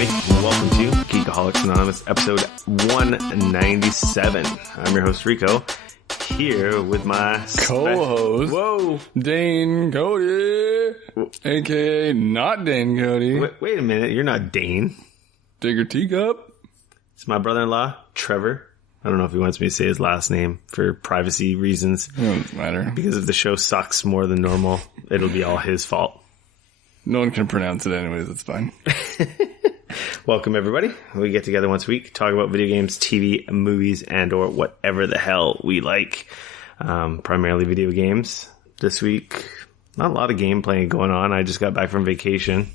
everybody. Welcome to Geekoholics Anonymous, episode 197. I'm your host, Rico, here with my co-host, Dane Cody, a.k.a. not Dane Cody. Wait a minute, you're not Dane. Digger Teacup. It's my brother-in-law, Trevor. I don't know if he wants me to say his last name for privacy reasons. It doesn't matter. Because if the show sucks more than normal, it'll be all his fault. No one can pronounce it anyways, it's fine. Welcome, everybody. We get together once a week, talk about video games, TV, movies, and or whatever the hell we like. Primarily video games. This week, not a lot of gameplay going on. I just got back from vacation.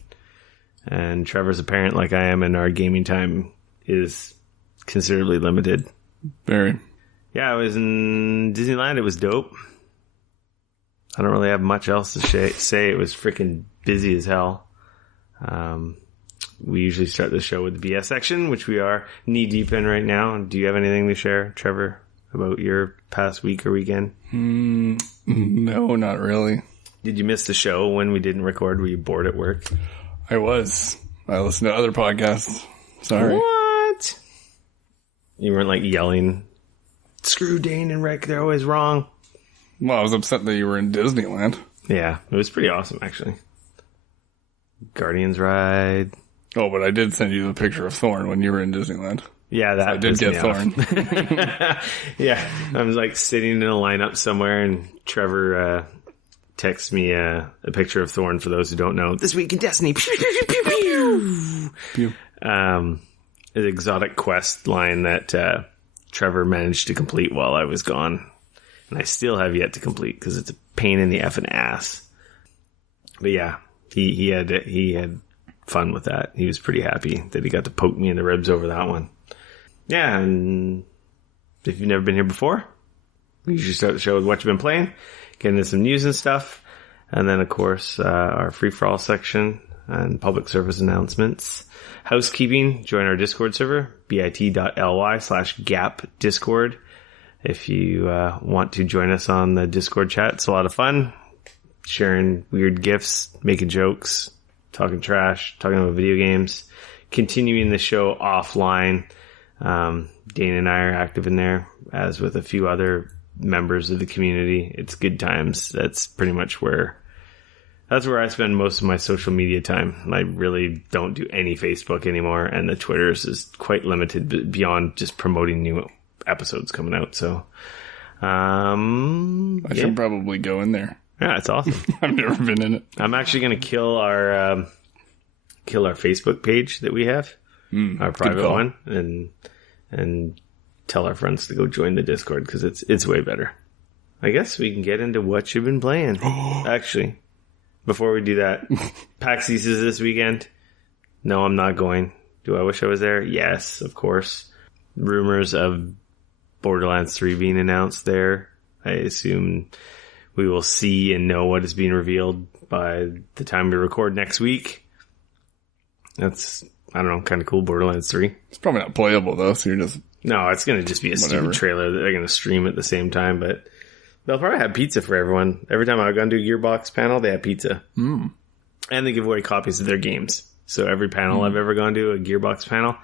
And Trevor's a parent like I am, and our gaming time is considerably limited. Very. Yeah, I was in Disneyland. It was dope. I don't really have much else to say. It was freaking busy as hell. We usually start the show with the BS section, which we are knee deep in right now. Do you have anything to share, Trevor, about your past week or weekend? No, not really. Did you miss the show when we didn't record? Were you bored at work? I was. I listened to other podcasts. Sorry. What? You weren't like yelling, "Screw Dane and Rick, they're always wrong." Well, I was upset that you were in Disneyland. Yeah, it was pretty awesome, actually. Guardians ride. Oh, but I did send you the picture of Thorn when you were in Disneyland. Yeah, that I did get Thorn. Yeah, I was like sitting in a lineup somewhere, and Trevor texted me a picture of Thorn. For those who don't know, this week in Destiny. Pew, pew, pew, pew, pew. An exotic quest line that Trevor managed to complete while I was gone, and I still have yet to complete because it's a pain in the effing ass. But yeah, he had fun with that. He was pretty happy that he got to poke me in the ribs over that one. Yeah, and if you've never been here before, we usually start the show with what you've been playing, get into some news and stuff, and then, of course, our free-for-all section and public service announcements. Housekeeping, join our Discord server, bit.ly/gap Discord. If you want to join us on the Discord chat, it's a lot of fun. Sharing weird gifs, making jokes, talking trash, talking about video games, continuing the show offline. Dane and I are active in there, as with a few other members of the community. It's good times. That's pretty much where I spend most of my social media time. I really don't do any Facebook anymore, and the Twitters is quite limited beyond just promoting new episodes coming out. So, I should probably go in there. Yeah, it's awesome. I've never been in it. I'm actually going to kill our Facebook page that we have, our private one, and tell our friends to go join the Discord because it's way better. I guess we can get into what you've been playing. Actually, before we do that, PAX East is this weekend. No, I'm not going. Do I wish I was there? Yes, of course. Rumors of Borderlands 3 being announced there. I assume we will see and know what is being revealed by the time we record next week. That's, I don't know, kind of cool. Borderlands 3. It's probably not playable, though, so you're just... No, it's going to just be a stupid trailer that they're going to stream at the same time, but they'll probably have pizza for everyone. Every time I've gone to a Gearbox panel, they have pizza. And they give away copies of their games. So every panel I've ever gone to, a Gearbox panel,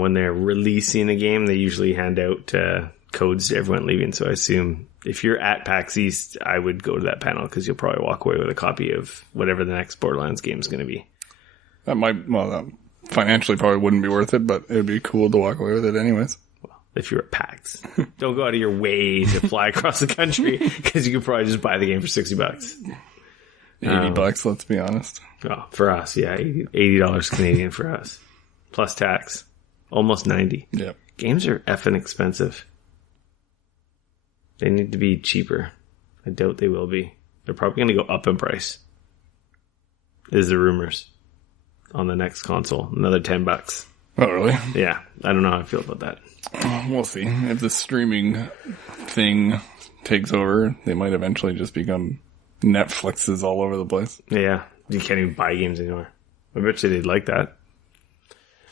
when they're releasing a game, they usually hand out codes to everyone leaving. So I assume if you're at PAX East, I would go to that panel because you'll probably walk away with a copy of whatever the next Borderlands game is going to be. That financially probably wouldn't be worth it, but it would be cool to walk away with it anyways. Well, if you're at PAX, don't go out of your way to fly across the country because you could probably just buy the game for $60. $80, let's be honest. Oh, for us, yeah, $80 Canadian for us, plus tax, almost 90. Yep. Games are effing expensive. They need to be cheaper. I doubt they will be. They're probably going to go up in price. Is the rumors on the next console? Another $10. Oh, really? Yeah, I don't know how I feel about that. We'll see. If the streaming thing takes over, they might eventually just become Netflixes all over the place. Yeah, you can't even buy games anymore. I bet you they'd like that.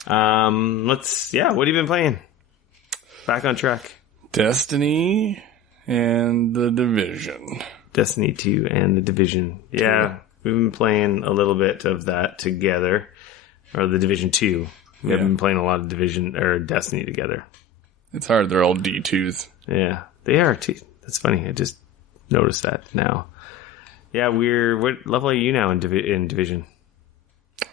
What have you been playing? Back on track. Destiny and The Division. Destiny 2 and The Division. Yeah, we've been playing a little bit of that together. or the Division 2. We haven't been playing a lot of Division or Destiny together. It's hard. They're all D2s. Yeah, they are too. That's funny. I just noticed that now. Yeah, what level are you now in Division?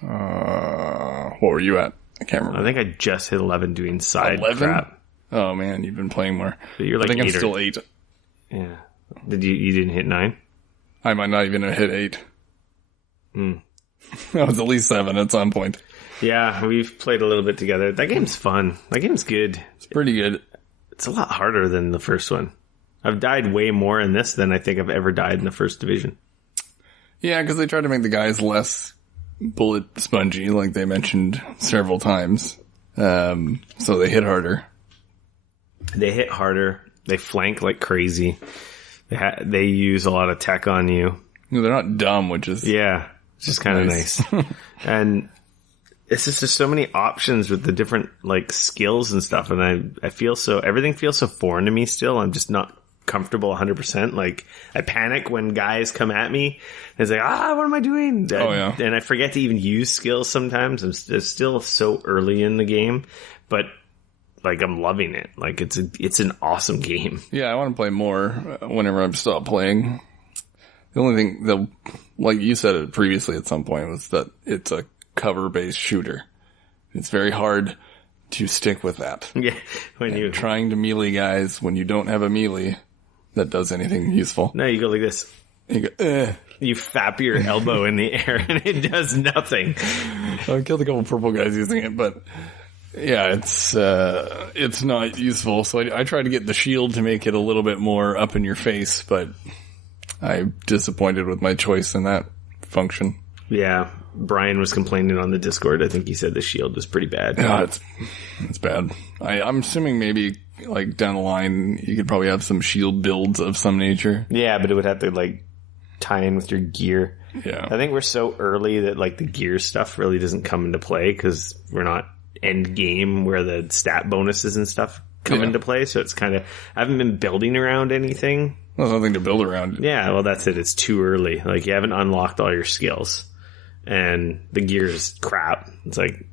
What were you at? I can't remember. I think I just hit 11 doing side 11? crap. Oh man, you've been playing more. But you're like I think I'm 8 still 8. Yeah. You didn't hit 9? I might not even have hit 8. Hmm. I was at least 7 at some point. Yeah, we've played a little bit together. That game's fun. That game's good. It's pretty good. It's a lot harder than the first one. I've died way more in this than I think I've ever died in the first Division. Yeah, because they tried to make the guys less bullet spongy, like they mentioned several times. So they hit harder. They hit harder. They flank like crazy. They use a lot of tech on you. No, they're not dumb, which is... Yeah, it's just kind of nice. And it's just there's so many options with the different like skills and stuff, and I feel so everything feels so foreign to me still. I'm just not comfortable 100%. Like I panic when guys come at me and it's like, what am I doing? And I forget to even use skills sometimes. It's still so early in the game, but like I'm loving it. Like it's an awesome game. Yeah, I want to play more whenever I'm stopped playing. The only thing that, like you said it previously at some point, was that it's a cover-based shooter. It's very hard to stick with that. Yeah, when you're trying to melee guys when you don't have a melee that does anything useful. No, you go like this. You go, You fap your elbow in the air and it does nothing. I killed a couple purple guys using it, but yeah, it's not useful. So I tried to get the shield to make it a little bit more up in your face, but I'm disappointed with my choice in that function. Yeah, Brian was complaining on the Discord. I think he said the shield was pretty bad. Yeah, it's bad. I'm assuming maybe like down the line you could probably have some shield builds of some nature. Yeah, but it would have to like tie in with your gear. Yeah, I think we're so early that like the gear stuff really doesn't come into play because we're not end game where the stat bonuses and stuff come into play. So it's kind of I haven't been building around anything. There's nothing to build around. Yeah, well that's it. It's too early. Like you haven't unlocked all your skills. And the gear is crap. It's like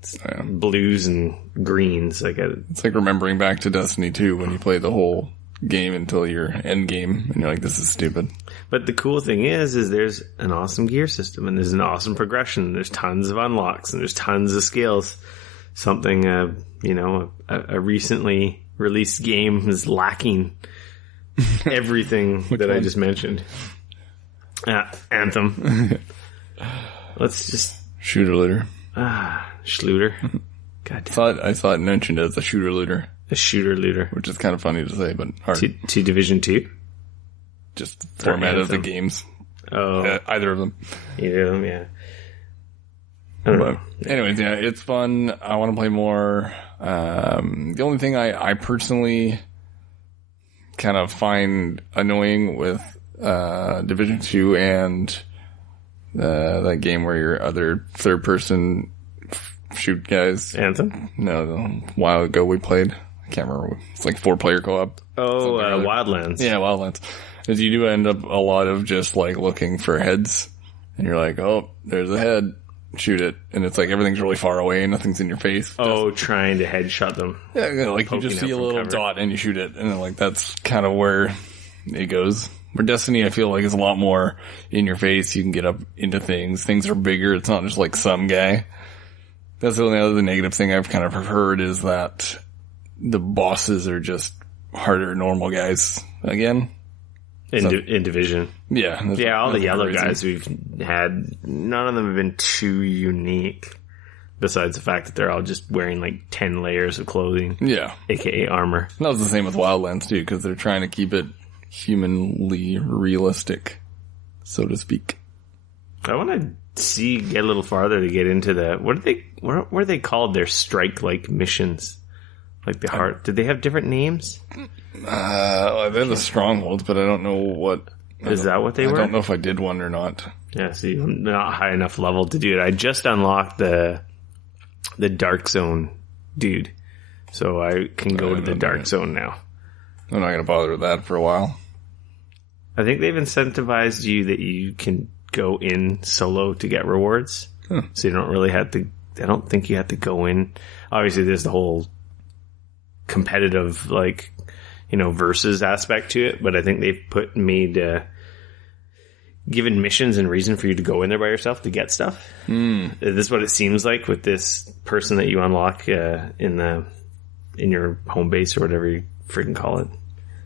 blues and greens. It's like remembering back to Destiny 2 when you play the whole game until your end game, and you're like, "This is stupid." But the cool thing is there's an awesome gear system, and there's an awesome progression. And there's tons of unlocks, and there's tons of skills. Something a recently released game is lacking. Everything that I just mentioned. Anthem. Let's just... Shooter looter. Schluter. God damn. I thought it mentioned as a shooter looter. A shooter looter. Which is kind of funny to say, but hard. To Division 2? Just the format of the games. Oh. Either of them. Either of them, yeah. But anyways, yeah, it's fun. I want to play more. The only thing I personally kind of find annoying with Division 2 and... that game where your other third person shoot guys. Anthem? No, a while ago we played. I can't remember. It's like 4-player co-op. Oh, Wildlands. Yeah, Wildlands. Is you do end up a lot of just like looking for heads. And you're like, oh, there's a head. Shoot it. And it's like everything's really far away and nothing's in your face. Oh, trying to headshot them. Yeah, like you just see a little dot and you shoot it. And like that's kind of where it goes. Where Destiny, I feel like, is a lot more in your face. You can get up into things. Things are bigger. It's not just like some guy. That's the only other negative thing I've kind of heard is that the bosses are just harder normal guys again. In Division. Yeah. Yeah, all the yellow guys we've had, none of them have been too unique. Besides the fact that they're all just wearing like 10 layers of clothing. Yeah. AKA armor. That was the same with Wildlands too, because they're trying to keep it humanly realistic, so to speak. I want to get a little farther to get into the what are they called? Their strike-like missions, like the heart. Did they have different names? They're the strongholds, but I don't know what. Is that what they were? I don't know if I did one or not. Yeah, see, I'm not high enough level to do it. I just unlocked the Dark Zone dude, so I can go to the Dark Zone now. I'm not going to bother with that for a while. I think they've incentivized you that you can go in solo to get rewards. So you don't really have to I don't think you have to go in. Obviously, there's the whole competitive, like, you know, versus aspect to it, but I think they've given missions and reason for you to go in there by yourself to get stuff. This is what it seems like with this person that you unlock in your home base or whatever you freaking call it.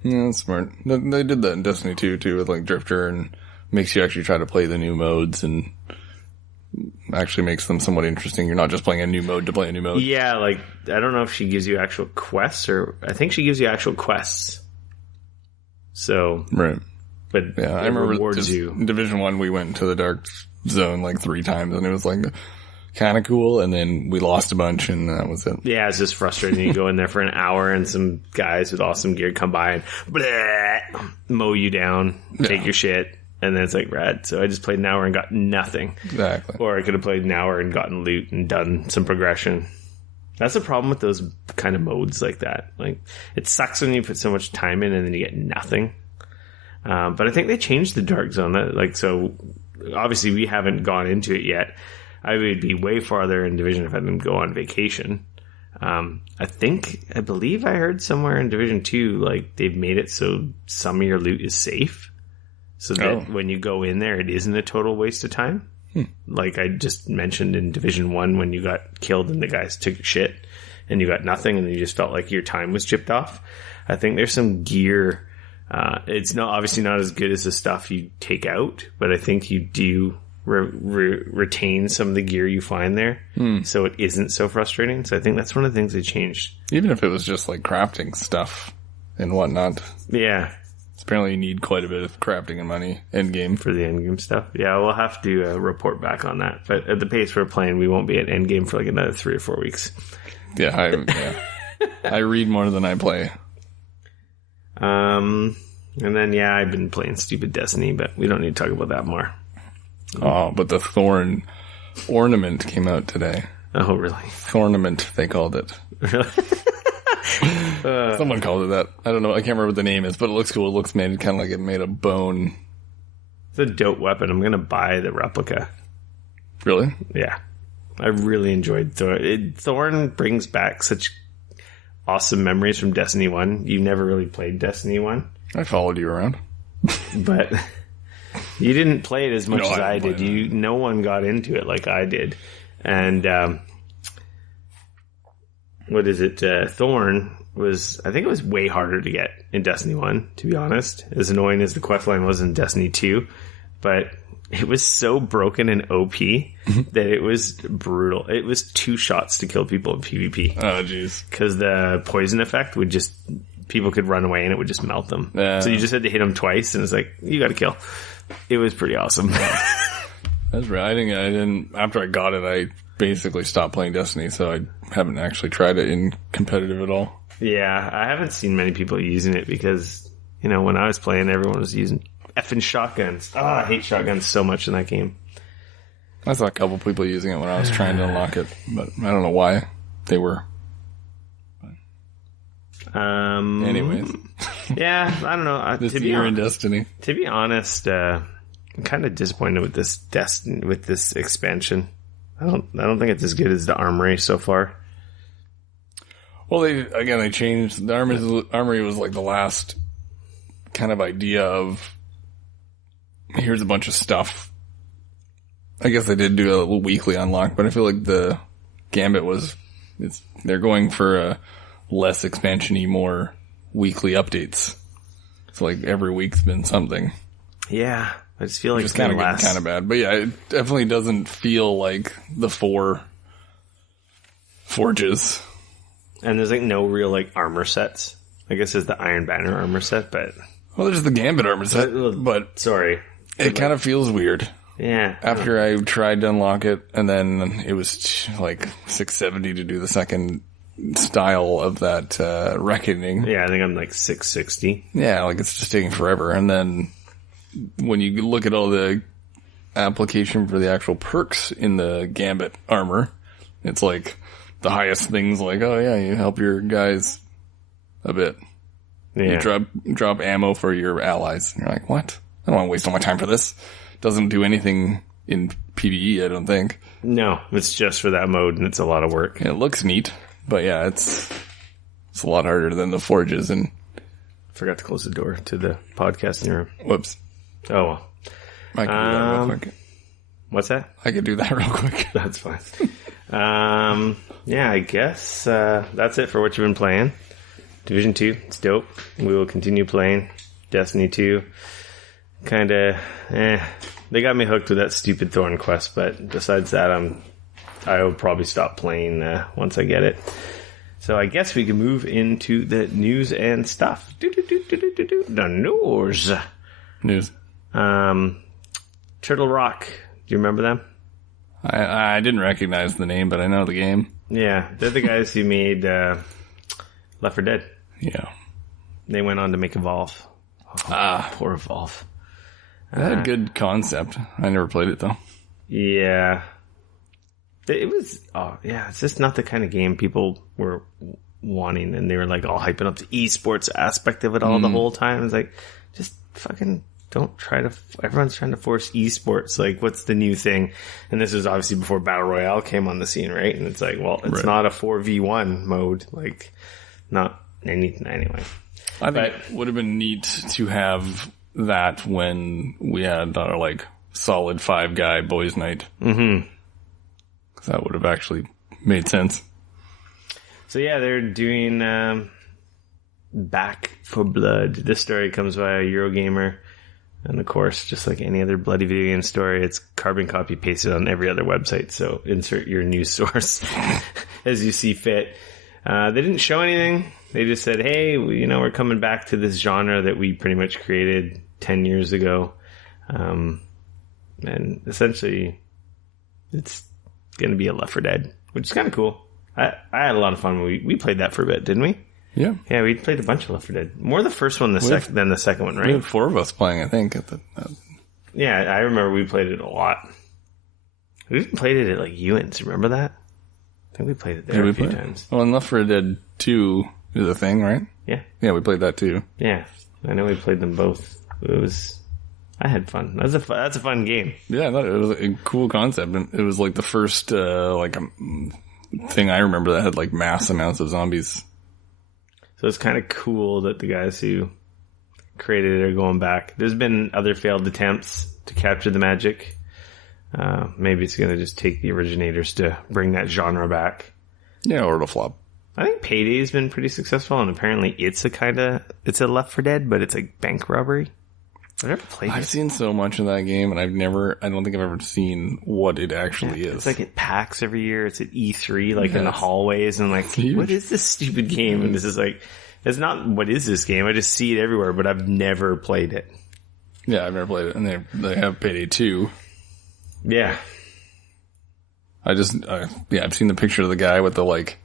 Yeah, that's smart. They did that in Destiny 2 too, with like Drifter, and makes you actually try to play the new modes and actually makes them somewhat interesting. You're not just playing a new mode to play a new mode. Yeah, like, I don't know if she gives you actual quests, or I think she gives you actual quests. So, right. But yeah, I remember rewards you. In Division 1, we went into the Dark Zone like 3 times, and it was like kind of cool, and then we lost a bunch, and that was it. Yeah, it's just frustrating. You go in there for an hour, and some guys with awesome gear come by and bleh, mow you down, take your shit. And then it's like, rad. So I just played an hour and got nothing. Exactly. Or I could have played an hour and gotten loot and done some progression. That's the problem with those kind of modes like that. Like, it sucks when you put so much time in and then you get nothing. But I think they changed the Dark Zone. So obviously we haven't gone into it yet. I would be way farther in Division if I didn't go on vacation. I believe I heard somewhere in Division 2, like, they've made it so some of your loot is safe. So that when you go in there, it isn't a total waste of time. Like I just mentioned in Division 1, when you got killed and the guys took your shit and you got nothing and you just felt like your time was chipped off. I think there's some gear. It's obviously not as good as the stuff you take out, but I think you do retain some of the gear you find there. So it isn't so frustrating. So I think that's one of the things they changed. Even if it was just like crafting stuff and whatnot. Yeah. Apparently you need quite a bit of crafting and money end game for the end game stuff. Yeah, we'll have to report back on that. But at the pace we're playing, we won't be at end game for like another 3 or 4 weeks. Yeah, I read more than I play. And then I've been playing stupid Destiny, but we don't need to talk about that more. Oh, but the Thorn ornament came out today. Oh, really? Thornament, they called it. Really? Someone called it that. I don't know. I can't remember what the name is, but it looks cool. It looks kind of like it made of bone. It's a dope weapon. I'm going to buy the replica. Really? Yeah. I really enjoyed Thorn. Thorn brings back such awesome memories from Destiny 1. You never really played Destiny 1. I followed you around. But you didn't play it as much as I did. No one got into it like I did. And what is it? Thorn was, I think it was way harder to get in Destiny 1, to be honest. As annoying as the questline was in Destiny 2. But it was so broken and OP that it was brutal. It was 2 shots to kill people in PvP. Oh, jeez. Because the poison effect would just, people could run away and it would just melt them. So you just had to hit them twice and it's like, you got to kill. It was pretty awesome. That's right. I didn't, after I got it, I basically stopped playing Destiny, so I haven't actually tried it in competitive at all. Yeah, I haven't seen many people using it because, you know, when I was playing, everyone was using effing shotguns. Oh, I hate shotguns so much in that game. I saw a couple people using it when I was trying to unlock it, but I don't know why they were. Anyways. Yeah, I don't know. This year in Destiny. To be honest, I'm kind of disappointed with this expansion. I don't think it's as good as the Armory so far. Well, they changed. The Armory was like the last kind of idea of, here's a bunch of stuff. I guess they did do a little weekly unlock, but I feel like the Gambit they're going for a less expansion-y, more weekly updates. So like every week's been something. Yeah. I just feel like it's kind of bad. But yeah, it definitely doesn't feel like the 4 forges. And there's like no real like armor sets. I guess there's the Iron Banner armor set, but... Well, there's the Gambit armor set, but... Sorry. It kind of feels weird. Yeah. After I tried to unlock it, and then it was like $670 to do the second style of that Reckoning. Yeah, I think I'm like $660. Yeah, like it's just taking forever. And then when you look at all the application for the actual perks in the Gambit armor, it's like the highest things, like, oh yeah, you help your guys a bit. Yeah. You drop ammo for your allies. And you're like, what? I don't want to waste all my time for this. Doesn't do anything in PvE, I don't think. No, it's just for that mode, and it's a lot of work. It looks neat, but yeah, it's a lot harder than the forges. And forgot to close the door to the podcasting room. Whoops. Oh, well. I can do that real quick. What's that? I could do that real quick. That's fine. Yeah, I guess that's it for what you've been playing. Division 2, it's dope. We will continue playing. Destiny 2, kind of, They got me hooked with that stupid Thorn quest, but besides that, I will probably stop playing once I get it. So I guess we can move into the news and stuff. The news. News. Turtle Rock. Do you remember them? I didn't recognize the name, but I know the game. Yeah, they're the guys who made Left 4 Dead. Yeah. They went on to make Evolve. Oh, poor Evolve. It had a good concept. I never played it, though. Yeah. It was, it's just not the kind of game people were wanting, and they were like all hyping up the esports aspect of it all the whole time. It's like, just fucking don't try to, everyone's trying to force esports. Like, what's the new thing? And this was obviously before Battle Royale came on the scene, right? And it's like, well, it's not a 4v1 mode. Like, not anything anyway. I think it would have been neat to have that when we had our, like, solid 5-guy boys' night. Mm-hmm. Because that would have actually made sense. So, yeah, they're doing Back for Blood. This story comes by Eurogamer. And, of course, just like any other bloody video game story, it's carbon copy pasted on every other website. So insert your news source as you see fit. They didn't show anything. They just said, hey, we're coming back to this genre that we pretty much created 10 years ago. And essentially, it's going to be a Left 4 Dead, which is kind of cool. I had a lot of fun when we played that for a bit, didn't we? Yeah. Yeah, we played a bunch of Left 4 Dead. More the first one than the second one, right? We had 4 of us playing, I think. Yeah, I remember we played it a lot. We even played it at, like, Ewan's. Remember that? I think we played it there a few times. Well, and Left 4 Dead 2 is a thing, right? Yeah. Yeah, we played that too. Yeah. I know we played them both. I had fun. That's a fun game. Yeah, I thought it was a cool concept. And it was like the first, thing I remember that had, like, mass amounts of zombies. So it's kind of cool that the guys who created it are going back. There's been other failed attempts to capture the magic. Maybe it's going to just take the originators to bring that genre back. Yeah, or it'll flop. I think Payday's been pretty successful, and apparently it's a Left 4 Dead, but it's like bank robbery. I've never played it. I've seen so much of that game, and I don't think I've ever seen what it actually is. It's like at PAX every year. It's at E3, like in the hallways, and like, what is this stupid game? And this is like, it's not, what is this game? I just see it everywhere, but I've never played it. Yeah, I've never played it, and they have Payday 2. Yeah. I've seen the picture of the guy with the, like,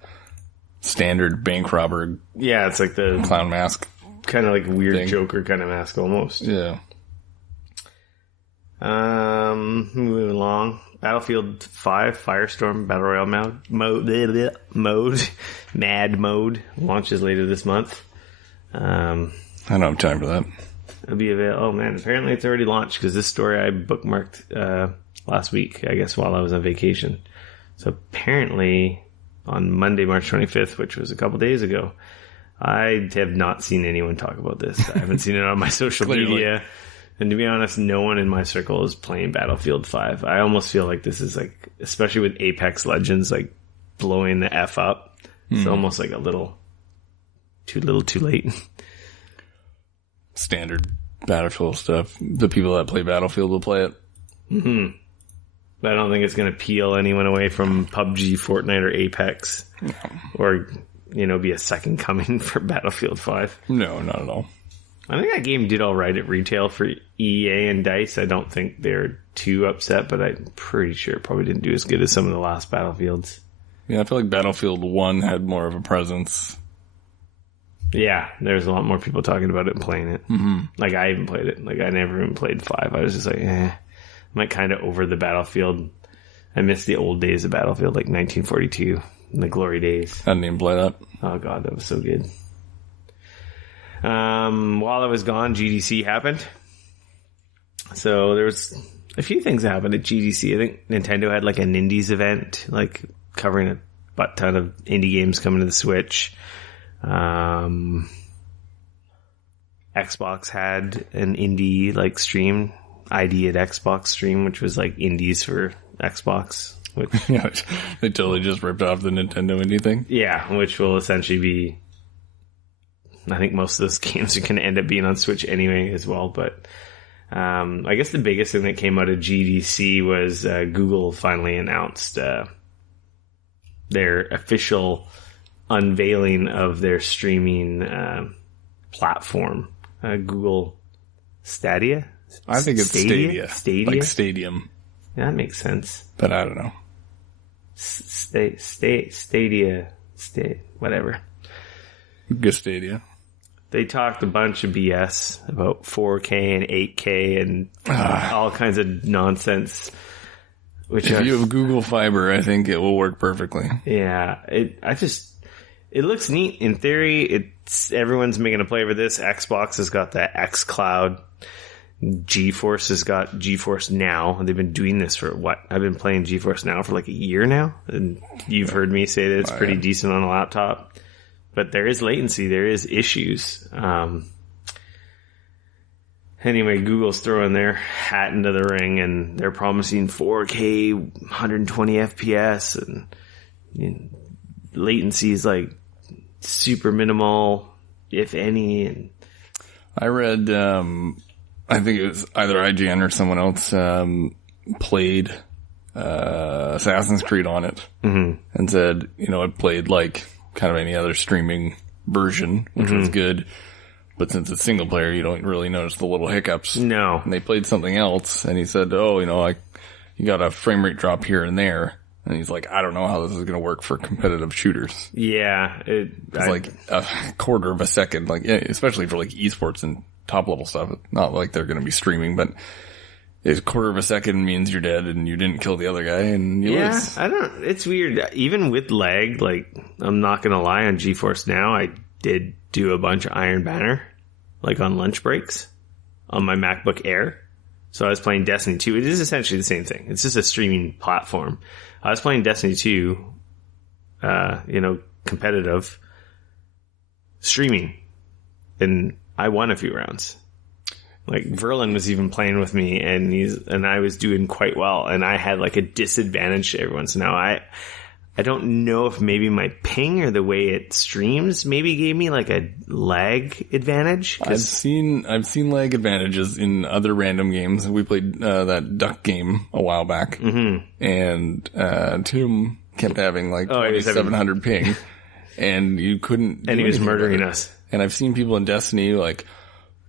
standard bank robber. Yeah, it's like the clown mask. Kind of like weird Joker kind of mask almost. Yeah. Moving along. Battlefield 5 Firestorm Battle Royale Mad Mode launches later this month. I don't have time for that. It'll be available. Oh man, apparently it's already launched because this story I bookmarked last week, I guess, while I was on vacation. So apparently on Monday, March 25th, which was a couple days ago, I have not seen anyone talk about this. I haven't seen it on my social media. And to be honest, no one in my circle is playing Battlefield 5. I almost feel like this is like, especially with Apex Legends, like blowing the F up. It's almost like a little too late. Standard Battlefield stuff. The people that play Battlefield will play it. Mm-hmm. But I don't think it's going to peel anyone away from PUBG, Fortnite, or Apex. No. Or, be a second coming for Battlefield 5. No, not at all. I think that game did all right at retail for EA and DICE. I don't think they're too upset, but I'm pretty sure it probably didn't do as good as some of the last Battlefields. Yeah, I feel like Battlefield 1 had more of a presence. Yeah, there's a lot more people talking about it and playing it. Mm-hmm. Like, I even played it. Like, I never even played 5. I was just like, I'm like kind of over the Battlefield. I miss the old days of Battlefield, like 1942. The glory days. I didn't even play that. Oh god, that was so good. While I was gone, GDC happened. So there was a few things happened at GDC. I think Nintendo had like an Indies event, like covering a butt ton of indie games coming to the Switch. Xbox had an indie like stream, ID at Xbox stream, which was like indies for Xbox. Which, yeah, they totally just ripped off the Nintendo indie thing. Yeah, which will essentially be, I think most of those games are going to end up being on Switch anyway as well. But I guess the biggest thing that came out of GDC was Google finally announced their official unveiling of their streaming platform, Google Stadia. I think it's Stadia. Stadia? Like Stadium. Yeah, that makes sense. But I don't know. Stadia, whatever. Good Stadia. They talked a bunch of BS about 4K and 8K and all kinds of nonsense. Which if you have Google Fiber, I think it will work perfectly. Yeah, it looks neat in theory. Everyone's making a play for this. Xbox has got the X Cloud. GeForce has got GeForce Now. They've been doing this for what? I've been playing GeForce Now for like a year now, and you've heard me say that it's pretty decent on a laptop. But there is latency. There is issues. Anyway, Google's throwing their hat into the ring, and they're promising 4K, 120 FPS, and latency is like super minimal, if any. And I read, I think it was either IGN or someone else played Assassin's Creed on it and said, it played like kind of any other streaming version, which was good. But since it's single player, you don't really notice the little hiccups. No. And they played something else, and he said, you got a frame rate drop here and there. And he's like, I don't know how this is going to work for competitive shooters. Yeah. It's like a quarter of a second, like especially for like esports and top level stuff. It's not like they're going to be streaming, but a quarter of a second means you're dead and you didn't kill the other guy and you lose. It's weird. Even with lag, like, I'm not going to lie, on GeForce Now, I did do a bunch of Iron Banner, like on lunch breaks on my MacBook Air. So I was playing Destiny 2. It is essentially the same thing. It's just a streaming platform. I was playing Destiny 2, competitive streaming, and I won a few rounds. Like, Verlin was even playing with me, and I was doing quite well, and I had like a disadvantage to everyone. So now I don't know if maybe my ping or the way it streams maybe gave me like a lag advantage. I've seen lag advantages in other random games. We played that duck game a while back, and Tim kept having like 2700 ping, and you couldn't. And he was murdering us. And I've seen people in Destiny like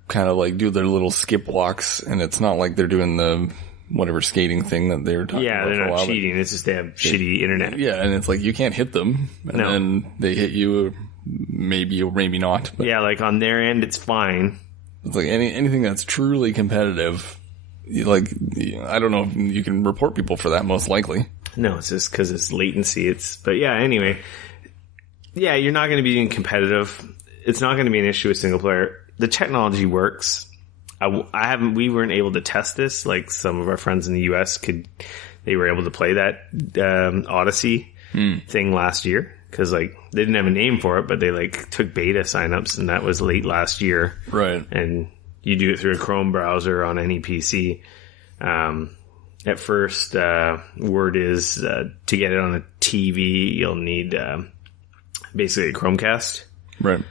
kind of like do their little skip walks, and it's not like they're doing the whatever skating thing that they were talking about. Yeah, they're not cheating. It's just they have shitty internet. Yeah, and it's like you can't hit them, and then they hit you, maybe or maybe not. But yeah, like on their end, it's fine. It's like anything that's truly competitive. I don't know if you can report people for that. Most likely, no. It's just because it's latency. But yeah. Anyway, yeah, you're not going to be doing competitive. It's not going to be an issue with single player. The technology works. We weren't able to test this. Like, some of our friends in the US they were able to play that Odyssey thing last year, because like they didn't have a name for it, but they like took beta signups, and that was late last year. Right. And you do it through a Chrome browser on any PC. At first, word is to get it on a TV, you'll need basically a Chromecast. Right.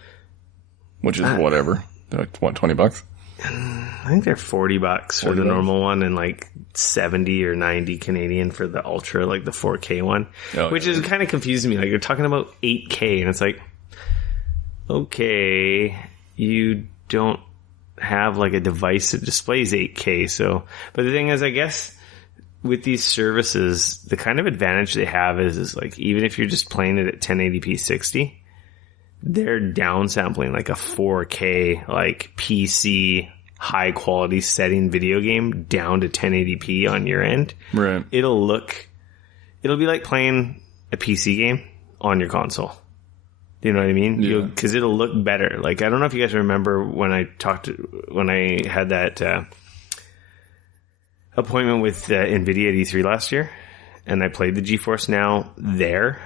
Which is whatever. They're like, what, $20? I think they're $40 for the normal one, and like 70 or 90 Canadian for the Ultra, like the 4K one, which is kind of confusing me. Like, you're talking about 8K, and it's like, okay, you don't have like a device that displays 8K. So, but the thing is, I guess with these services, the kind of advantage they have is like, even if you're just playing it at 1080p 60, they're downsampling like a 4K, like PC high quality setting video game down to 1080p on your end. Right. It'll be like playing a PC game on your console. Do you know what I mean? Yeah. Because it'll look better. Like, I don't know if you guys remember when I had that appointment with NVIDIA at E3 last year, and I played the GeForce Now there,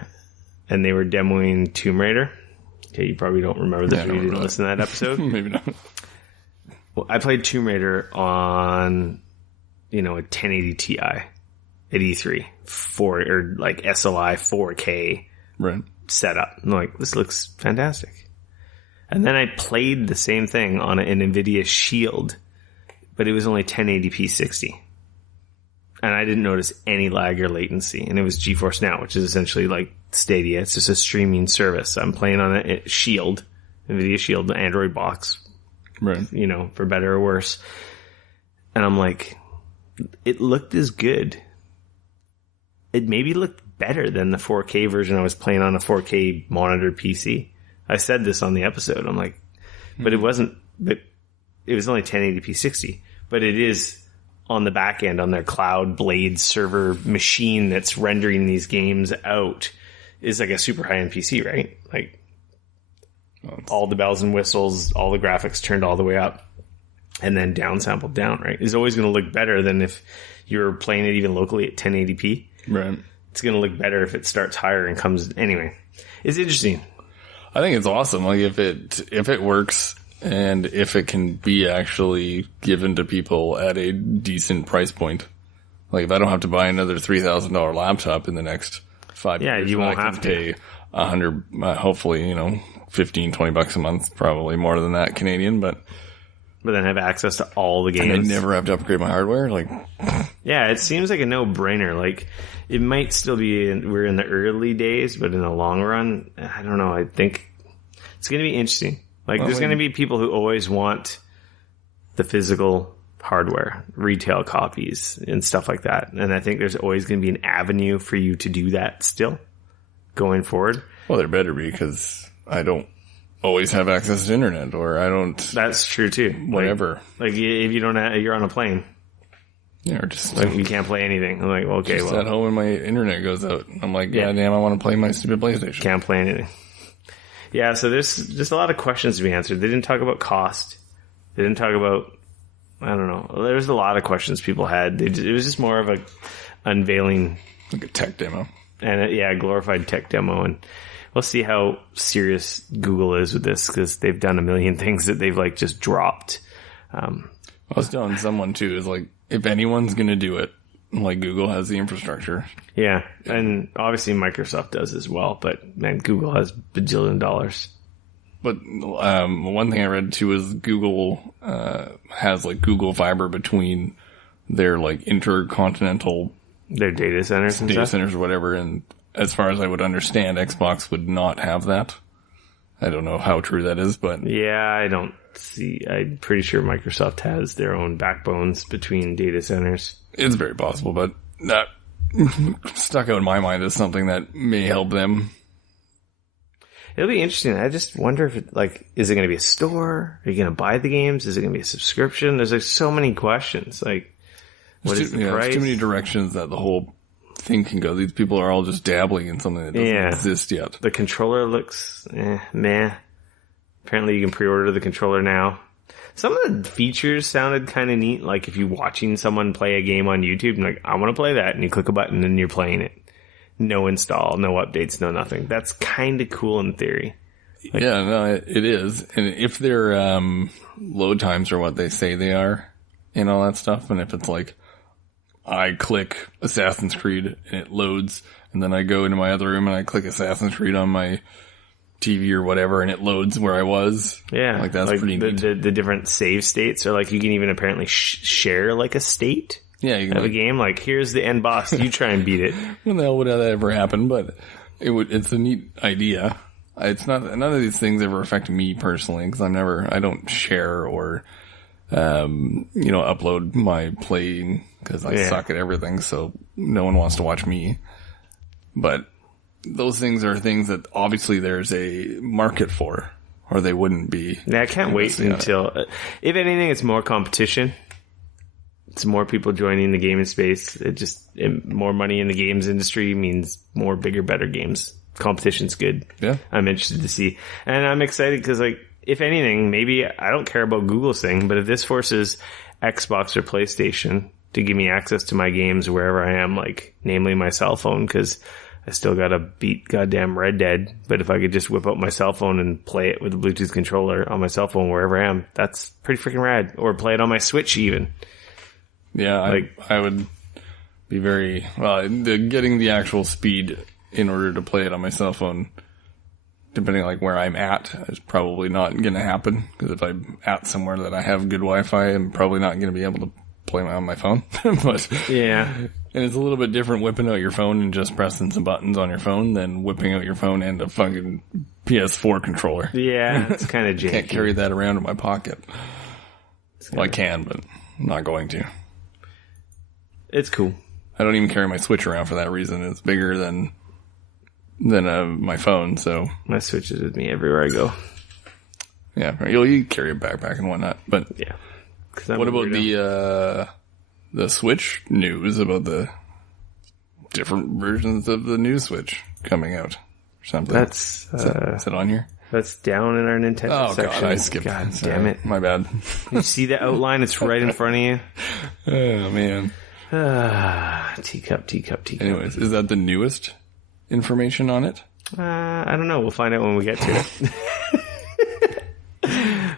and they were demoing Tomb Raider. Okay, you probably don't remember this if you didn't listen to that episode. Maybe not. Well, I played Tomb Raider on, a 1080 Ti at E3 or like SLI 4K setup. I'm like, this looks fantastic. And then I played the same thing on an NVIDIA Shield, but it was only 1080p 60. And I didn't notice any lag or latency. And it was GeForce Now, which is essentially like Stadia. It's just a streaming service. I'm playing on a Shield, NVIDIA Shield, the Android box, for better or worse. And I'm like, it looked as good. It maybe looked better than the 4K version I was playing on a 4K monitored PC. I said this on the episode. I'm like, but it wasn't, but it was only 1080p 60. But it is on the back end on their cloud blade server machine that's rendering these games out is like a super high-end PC, right? Like all the bells and whistles, all the graphics turned all the way up and then downsampled down, right? It's always going to look better than if you're playing it even locally at 1080p. Right. It's going to look better if it starts higher and comes anyway. It's interesting. I think it's awesome. Like if it works and if it can be actually given to people at a decent price point. Like if I don't have to buy another $3,000 laptop in the next 5 years, you won't have to pay $100, hopefully, $15-20 a month, probably more than that Canadian, but then have access to all the games. And I never have to upgrade my hardware. Like, yeah, it seems like a no-brainer. Like, it might still be, we're in the early days, but in the long run, I don't know. I think it's going to be interesting. Like, there's going to be people who always want the physical hardware, retail copies, and stuff like that. And I think there's always going to be an avenue for you to do that still going forward. Well, there better be, because I don't always have access to internet, or I don't. That's true too. Whatever. Like if you don't have, you're on a plane. Yeah, or just like you can't play anything. I'm like, okay, just at home and my internet goes out. I'm like, yeah, damn, I want to play my stupid PlayStation. Can't play anything. Yeah, so there's just a lot of questions to be answered. They didn't talk about cost. They didn't talk about, I don't know. There's a lot of questions people had. It was just more of a unveiling, like a tech demo, and a glorified tech demo. And we'll see how serious Google is with this, because they've done a million things that they've like just dropped. I was telling someone too, is like, if anyone's going to do it, like Google has the infrastructure. Yeah. And obviously Microsoft does as well, but man, Google has bajillion dollars. But one thing I read too is Google has like Google Fiber between their like intercontinental, their data centers or whatever. And as far as I would understand, Xbox would not have that. I don't know how true that is, but yeah, I'm pretty sure Microsoft has their own backbones between data centers. It's very possible, but that stuck out in my mind as something that may help them. It'll be interesting. I just wonder if is it going to be a store? Are you going to buy the games? Is it going to be a subscription? There's like so many questions. Like, what is the price? There's too many directions that the whole thing can go. These people are all just dabbling in something that doesn't exist yet. The controller looks meh. Apparently you can pre-order the controller now. Some of the features sounded kind of neat. Like if you're watching someone play a game on YouTube, and like, I want to play that, and you click a button and you're playing it. No install, no updates, no nothing. That's kind of cool in theory. Like, yeah, no, it is. And if their load times are what they say they are and all that stuff, and if it's like, I click Assassin's Creed and it loads, and then I go into my other room and I click Assassin's Creed on my TV or whatever, and it loads where I was. Yeah. Like that's pretty neat. The different save states, or like you can even apparently share like a state. Yeah, you can of a game. Like, here's the end boss. You try and beat it. When the hell would that ever happen? But it's a neat idea. It's not, none of these things ever affect me personally, because I don't share or, upload my playing, because I suck at everything, so no one wants to watch me. But those things are things that obviously there's a market for, or they wouldn't be. Yeah, I can't wait until, if anything, it's more competition. It's more people joining the gaming space. More money in the games industry means more bigger, better games. Competition's good. Yeah. I'm interested to see. And I'm excited because, like, if anything, maybe I don't care about Google's thing, but if this forces Xbox or PlayStation to give me access to my games wherever I am, like, namely my cell phone, because I still gotta beat goddamn Red Dead. But if I could just whip out my cell phone and play it with a Bluetooth controller on my cell phone wherever I am, that's pretty freaking rad. Or play it on my Switch even. Yeah, I would be very... Well, getting the actual speed in order to play it on my cell phone, depending like where I'm at, is probably not going to happen. Because if I'm at somewhere that I have good Wi-Fi, I'm probably not going to be able to play on my phone. But yeah. And it's a little bit different whipping out your phone and just pressing some buttons on your phone than whipping out your phone and a fucking PS4 controller. Yeah, it's kind of janky. Can't carry that around in my pocket. Well, I can, but I'm not going to. It's cool. I don't even carry my Switch around for that reason. It's bigger than my phone, so... My Switch is with me everywhere I go. Yeah, you carry a backpack and whatnot, but... Yeah. What about the Switch news about the different versions of the new Switch coming out or something? That's... Is it on here? That's down in our Nintendo section. God, I skipped. God damn it. My bad. You see the outline? It's right in front of you. Oh, man. Teacup. Anyways, is that the newest information on it? I don't know. We'll find out when we get to it.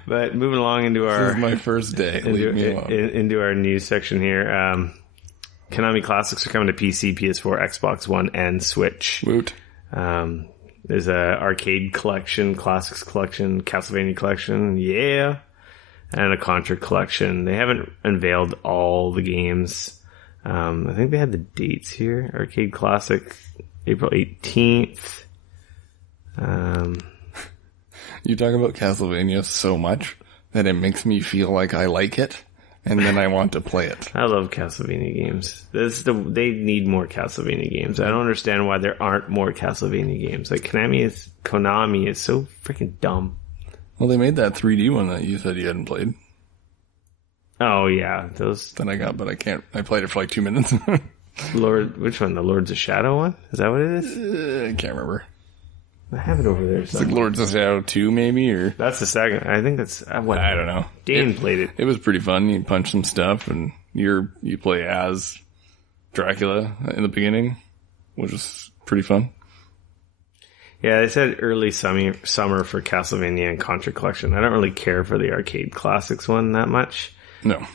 But moving along into our... This is my first day. Leave me alone. Into our news section here. Konami Classics are coming to PC, PS4, Xbox One, and Switch. Woot. There's a arcade collection, Classics collection, Castlevania collection, yeah, and a Contra collection. They haven't unveiled all the games. I think they had the dates here. Arcade Classic, April 18th. You talk about Castlevania so much that it makes me feel like I like it, and then I want to play it. I love Castlevania games. They need more Castlevania games. I don't understand why there aren't more Castlevania games. Like, Konami is so freaking dumb. Well, they made that 3D one that you said you hadn't played. Oh, yeah. Those... That I got, but I can't... I played it for like 2 minutes. Which one? The Lords of Shadow one? Is that what it is? I can't remember. I have it over there. It's like Lords of Shadow 2, maybe, or... That's the second. I think that's... I don't know. Dane played it. It was pretty fun. You punch some stuff, and you play as Dracula in the beginning, which was pretty fun. Yeah, they said early summer for Castlevania and Contra Collection. I don't really care for the Arcade Classics one that much. No.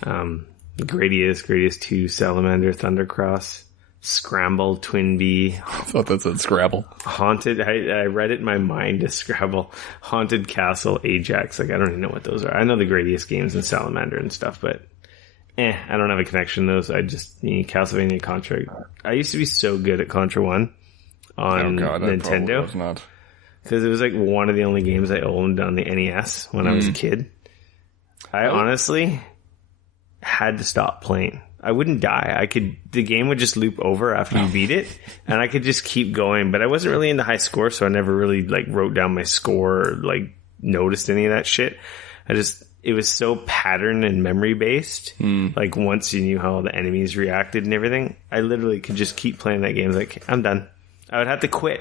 Gradius 2, Salamander, Thundercross, Scramble, Twin Bee. I thought that said Scrabble. Haunted, I read it in my mind as Scrabble. Haunted Castle, Ajax. Like, I don't even know what those are. I know the Gradius games and Salamander and stuff, but I don't have a connection to those. I just need Castlevania, Contra. I used to be so good at Contra 1 on Nintendo. Because it was like one of the only games I owned on the NES when I was a kid. I honestly had to stop playing. I wouldn't die. The game would just loop over after you beat it, and I could just keep going. But I wasn't really into high score, so I never really like wrote down my score or like noticed any of that shit. It was so pattern and memory based. Like, once you knew how the enemies reacted and everything, I literally could just keep playing that game. Like, I'm done. I would have to quit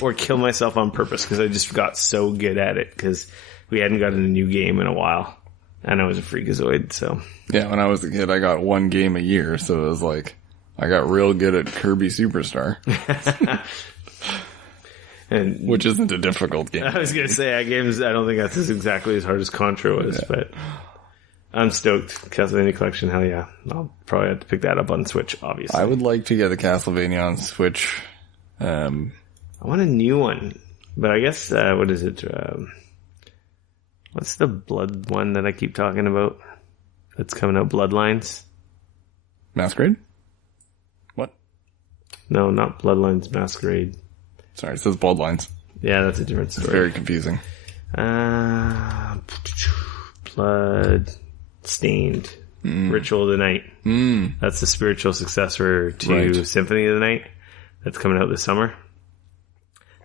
or kill myself on purpose because I just got so good at it because we hadn't gotten a new game in a while. And I was a freakazoid, so... Yeah, when I was a kid, I got one game a year, so it was like, I got real good at Kirby Superstar. Which isn't a difficult game. I was going to say, I don't think that's exactly as hard as Contra was, but I'm stoked. Castlevania Collection, hell yeah. I'll probably have to pick that up on Switch, obviously. I would like to get a Castlevania on Switch. I want a new one, but I guess, what is it? What's the blood one that I keep talking about that's coming out? Bloodlines? Masquerade? What? No, not Bloodlines, Masquerade. Sorry, it says Bloodlines. Yeah, that's a different story. It's very confusing. Blood Stained. Ritual of the Night. That's the spiritual successor to Symphony of the Night. That's coming out this summer.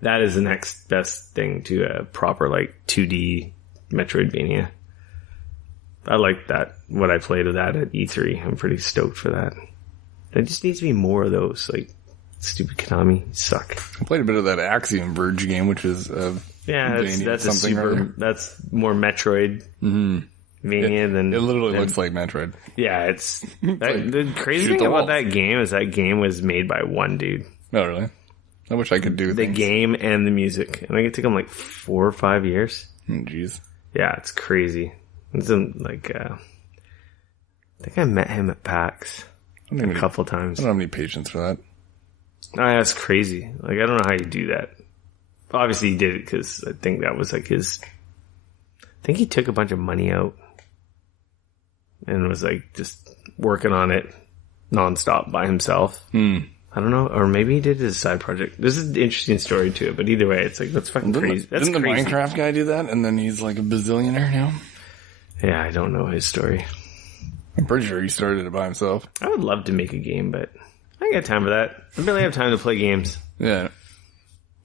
That is the next best thing to a proper, like, 2D Metroidvania. I like that, what I played of that at E3. I'm pretty stoked for that. There just needs to be more of those. Like, stupid Konami suck. I played a bit of that Axiom Verge game, which is that's more Metroid. Then it literally looks like Metroid. Yeah, it's the crazy thing about that game is that game was made by one dude. Oh, really? I wish I could do the game and the music. I think it took him like 4 or 5 years. Jeez. Yeah, it's crazy. It's like I think I met him at PAX a couple times. I don't have any patience for that. Oh, yeah, that's crazy. Like, I don't know how you do that. Obviously, he did it because I think that was like his. I think he took a bunch of money out and was like just working on it nonstop by himself. I don't know, or maybe he did it as a side project. This is an interesting story too, but either way, it's like that's fucking crazy. That's didn't crazy. The Minecraft guy do that, and then he's like a bazillionaire now? Yeah, I don't know his story. I'm pretty sure he started it by himself. I would love to make a game, but I ain't got time for that. I barely have time to play games. Yeah.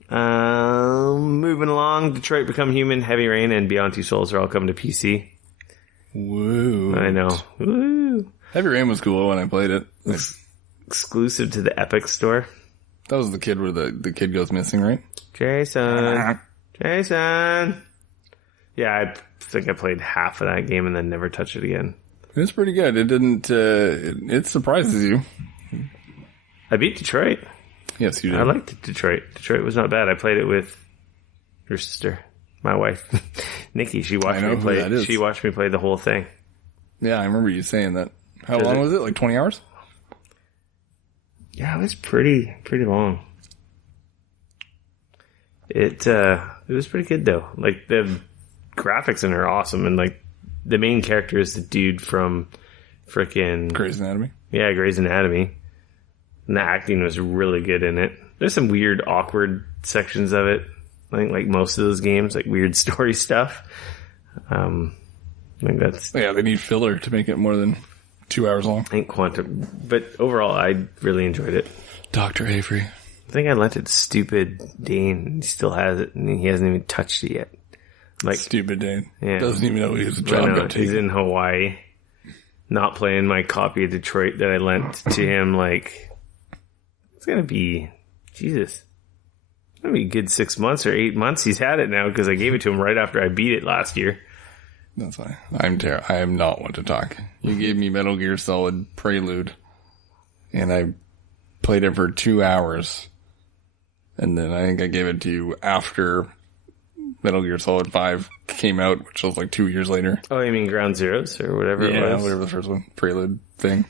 Moving along, Detroit Become Human, Heavy Rain, and Beyond Two Souls are all coming to PC. Woo. I know. Woo. Heavy Rain was cool when I played it. Exclusive to the Epic Store. That was the kid where the kid goes missing, right? Jason. Yeah, I think I played half of that game and then never touched it again. It's pretty good. It didn't, it surprises you. I beat Detroit. Yes, you did. I liked Detroit. Detroit was not bad. I played it with your sister, my wife, Nikki. She watched me play. She watched me play the whole thing. Yeah, I remember you saying that. How long was it? Like 20 hours? Yeah, it was pretty long. It was pretty good though. Like the graphics in it are awesome, and like the main character is the dude from frickin' Grey's Anatomy. Yeah, Grey's Anatomy. And the acting was really good in it. There's some weird, awkward sections of it. I think like most of those games, like weird story stuff. I think that's... Yeah, they need filler to make it more than 2 hours long. I think Quantum... But overall, I really enjoyed it. Dr. Avery. I think I lent it to Stupid Dane. He still has it, and he hasn't even touched it yet. Like Stupid Dane. Yeah. Doesn't even know his job got taken. He's in Hawaii, not playing my copy of Detroit that I lent to him, like... It's gonna be... Jesus. It's gonna be a good 6 months or 8 months he's had it now, because I gave it to him right after I beat it last year. That's fine. I am not one to talk. You gave me Metal Gear Solid Prelude, and I played it for 2 hours, and then I think I gave it to you after Metal Gear Solid 5 came out, which was like 2 years later. Oh, you mean Ground Zeroes or whatever it was? Yeah, whatever the first one. Prelude thing.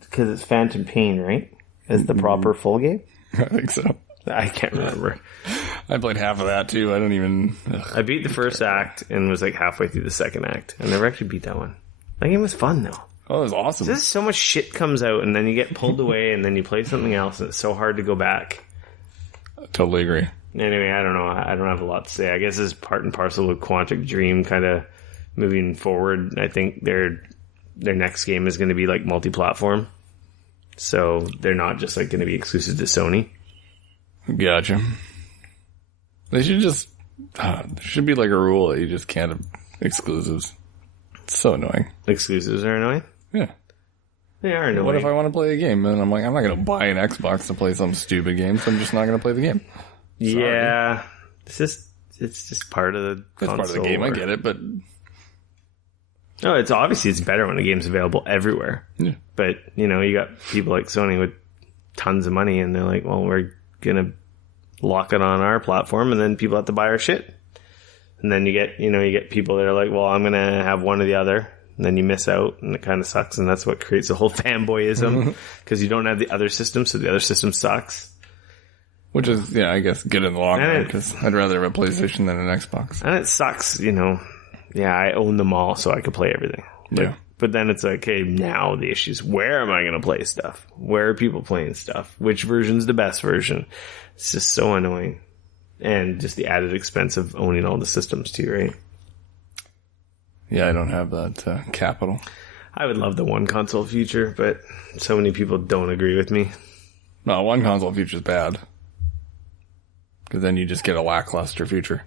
Because it's Phantom Pain, right? Is the proper full game? I think so. I can't remember. I played half of that too. I don't even... I beat the first act and was like halfway through the second act. I never actually beat that one. That game was fun though. Oh, it was awesome. There's so much shit comes out and then you get pulled away and then you play something else and it's so hard to go back. I totally agree. Anyway, I don't know. I don't have a lot to say. I guess it's part and parcel with Quantic Dream kind of moving forward. I think their next game is going to be like multi-platform. So they're not just like going to be exclusive to Sony. Gotcha. They should just... there should be like a rule that you just can't have exclusives. It's so annoying. Exclusives are annoying? Yeah. They are annoying. What if I want to play a game and I'm like, I'm not going to buy an Xbox to play some stupid game, so I'm just not going to play the game. Sorry. Yeah. It's just part of the console. It's part of the game, I get it, but... No, it's obviously it's better when a game's available everywhere. Yeah. But, you know, you got people like Sony with tons of money and they're like, well, we're going to lock it on our platform and then people have to buy our shit. And then you get people that are like, well, I'm going to have one or the other. And then you miss out and it kind of sucks. And that's what creates a whole fanboyism because you don't have the other system. So the other system sucks. Which is, yeah, I guess good in the long run because I'd rather have a PlayStation than an Xbox. And it sucks, you know. Yeah, I own them all so I could play everything. But then it's like, okay, now the issue is where am I going to play stuff? Where are people playing stuff? Which version's the best version? It's just so annoying. And just the added expense of owning all the systems too, right? Yeah, I don't have that capital. I would love the one console future, but so many people don't agree with me. No, one console future is bad. Because then you just get a lackluster future.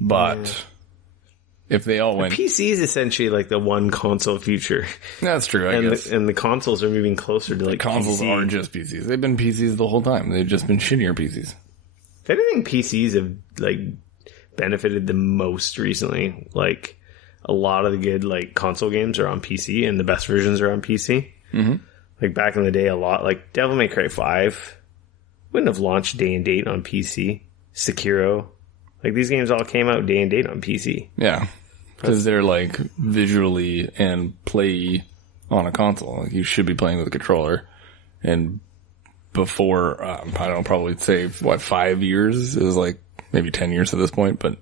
But if they all went... The PC is essentially like the one console future. That's true, I guess. And the consoles are moving closer to like consoles PC. aren't just PCs. They've been PCs the whole time. They've just been shittier PCs. If anything, PCs have like benefited the most recently. Like a lot of the good like console games are on PC, and the best versions are on PC. Mm-hmm. Like back in the day, a lot like Devil May Cry 5 wouldn't have launched day and date on PC. Sekiro, like these games all came out day and date on PC. Yeah, because they're like visually and play on a console. Like, you should be playing with a controller. And before, I don't know, probably say 5 years? It was like maybe 10 years at this point, but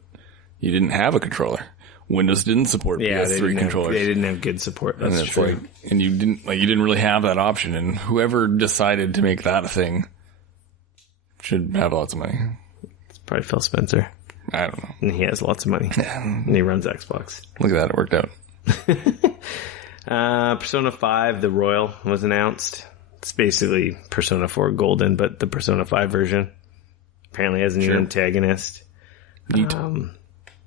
you didn't have a controller. Windows didn't support PS3 controllers. They didn't have good support. That's true. And you didn't really have that option. And whoever decided to make that a thing should have lots of money. It's probably Phil Spencer. I don't know. And he has lots of money. And he runs Xbox. Look at that. It worked out. Persona 5, the Royal, was announced. It's basically Persona 4 Golden, but the Persona 5 version. Apparently has a new antagonist. Neat.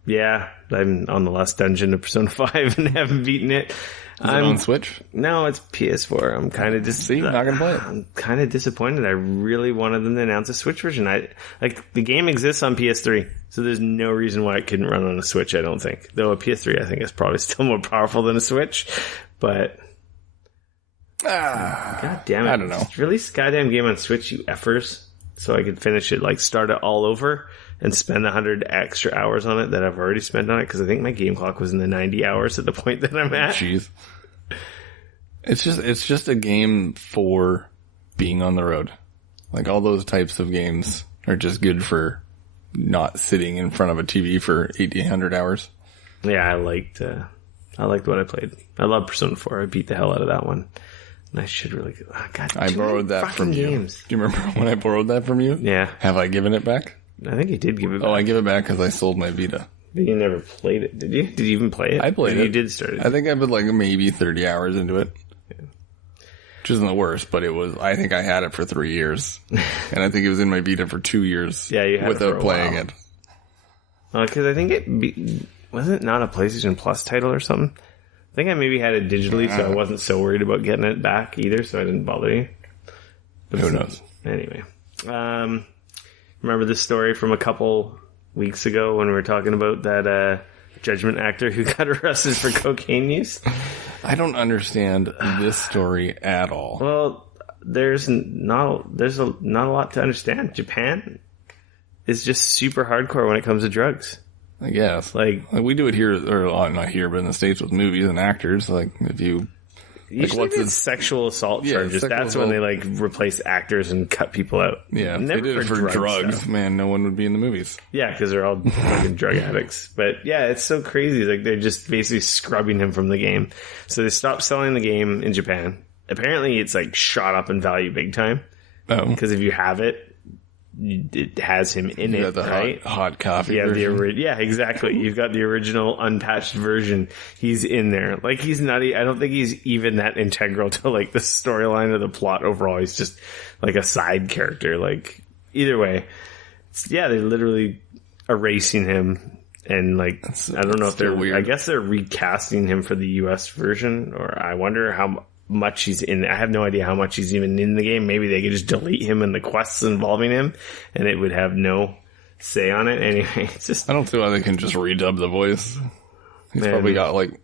Yeah, I'm on the last dungeon of Persona 5 and haven't beaten it. Is it on Switch? No, it's PS4. I'm kind of not gonna play it. I'm kind of disappointed. I really wanted them to announce a Switch version. The game exists on PS3, so there's no reason why it couldn't run on a Switch. I don't think, though a PS3 I think is probably still more powerful than a Switch. But God damn it! I don't know. Release a goddamn game on Switch, you effers, so I could finish it, like start it all over. And spend 100 extra hours on it that I've already spent on it, because I think my game clock was in the 90 hours at the point that I'm at. Jeez. It's just a game for being on the road. Like, all those types of games are just good for not sitting in front of a TV for 1,800 hours. Yeah, I liked what I played. I love Persona 4. I beat the hell out of that one. And I should really... I borrowed that from you. Games. Do you remember when I borrowed that from you? Yeah. Have I given it back? I think you did give it back. Oh, I give it back because I sold my Vita. But you never played it, did you? Did you even play it? I played it. You did start it. I think I put like maybe 30 hours into it. Yeah. Which isn't the worst, but I think I had it for 3 years. And I think it was in my Vita for 2 years. Yeah, you had without it for a playing while. it. Because I think wasn't it not a PlayStation Plus title or something? I think I maybe had it digitally, so I wasn't so worried about getting it back either, so I didn't bother you. But who knows? Anyway. Remember this story from a couple weeks ago when we were talking about that Judgment actor who got arrested for cocaine use? I don't understand this story at all. Well, there's not a lot to understand. Japan is just super hardcore when it comes to drugs. I guess. Like we do it here, or not here, but in the States with movies and actors. Like, if you... Usually it's sexual assault charges. That's when they like replace actors and cut people out. Yeah, if they did it for drugs, stuff. Man, no one would be in the movies. Yeah, because they're all fucking drug addicts. But yeah, it's so crazy. Like, they're just basically scrubbing him from the game. So they stopped selling the game in Japan. Apparently it's like shot up in value big time. Oh. Because if you have it, it has him in it, the right? Hot coffee version. Yeah, exactly. You've got the original unpatched version. He's in there. Like, he's not... I don't think he's even that integral to, like, the storyline or the plot overall. He's just, like, a side character. Like, either way. They're literally erasing him. And, like, I don't know if they're... Weird. I guess they're recasting him for the US version. Or I wonder how much he's in. I have no idea how much he's even in the game. Maybe they could just delete him and the quests involving him, and it would have no say on it. Anyway, it's just... I don't see why they can just redub the voice. He's probably got like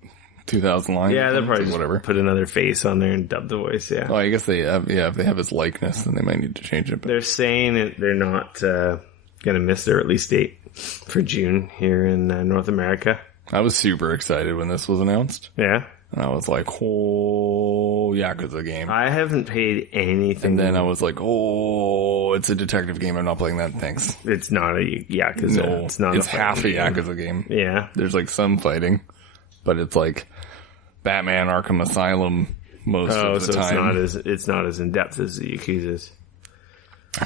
2,000 lines. Yeah, they'll probably just put another face on there and dub the voice. Yeah. Oh, I guess they have. Yeah, if they have his likeness, then they might need to change it. But they're saying they're not going to miss their release date for June here in North America. I was super excited when this was announced. Yeah. And I was like, oh, Yakuza game. I haven't paid anything. And then I was like, oh, it's a detective game. I'm not playing that. Thanks. It's not a Yakuza. No, it's not. It's half a Yakuza game. Yeah. There's like some fighting, but it's like Batman Arkham Asylum most of the time. It's not as in depth as the Yakuza's.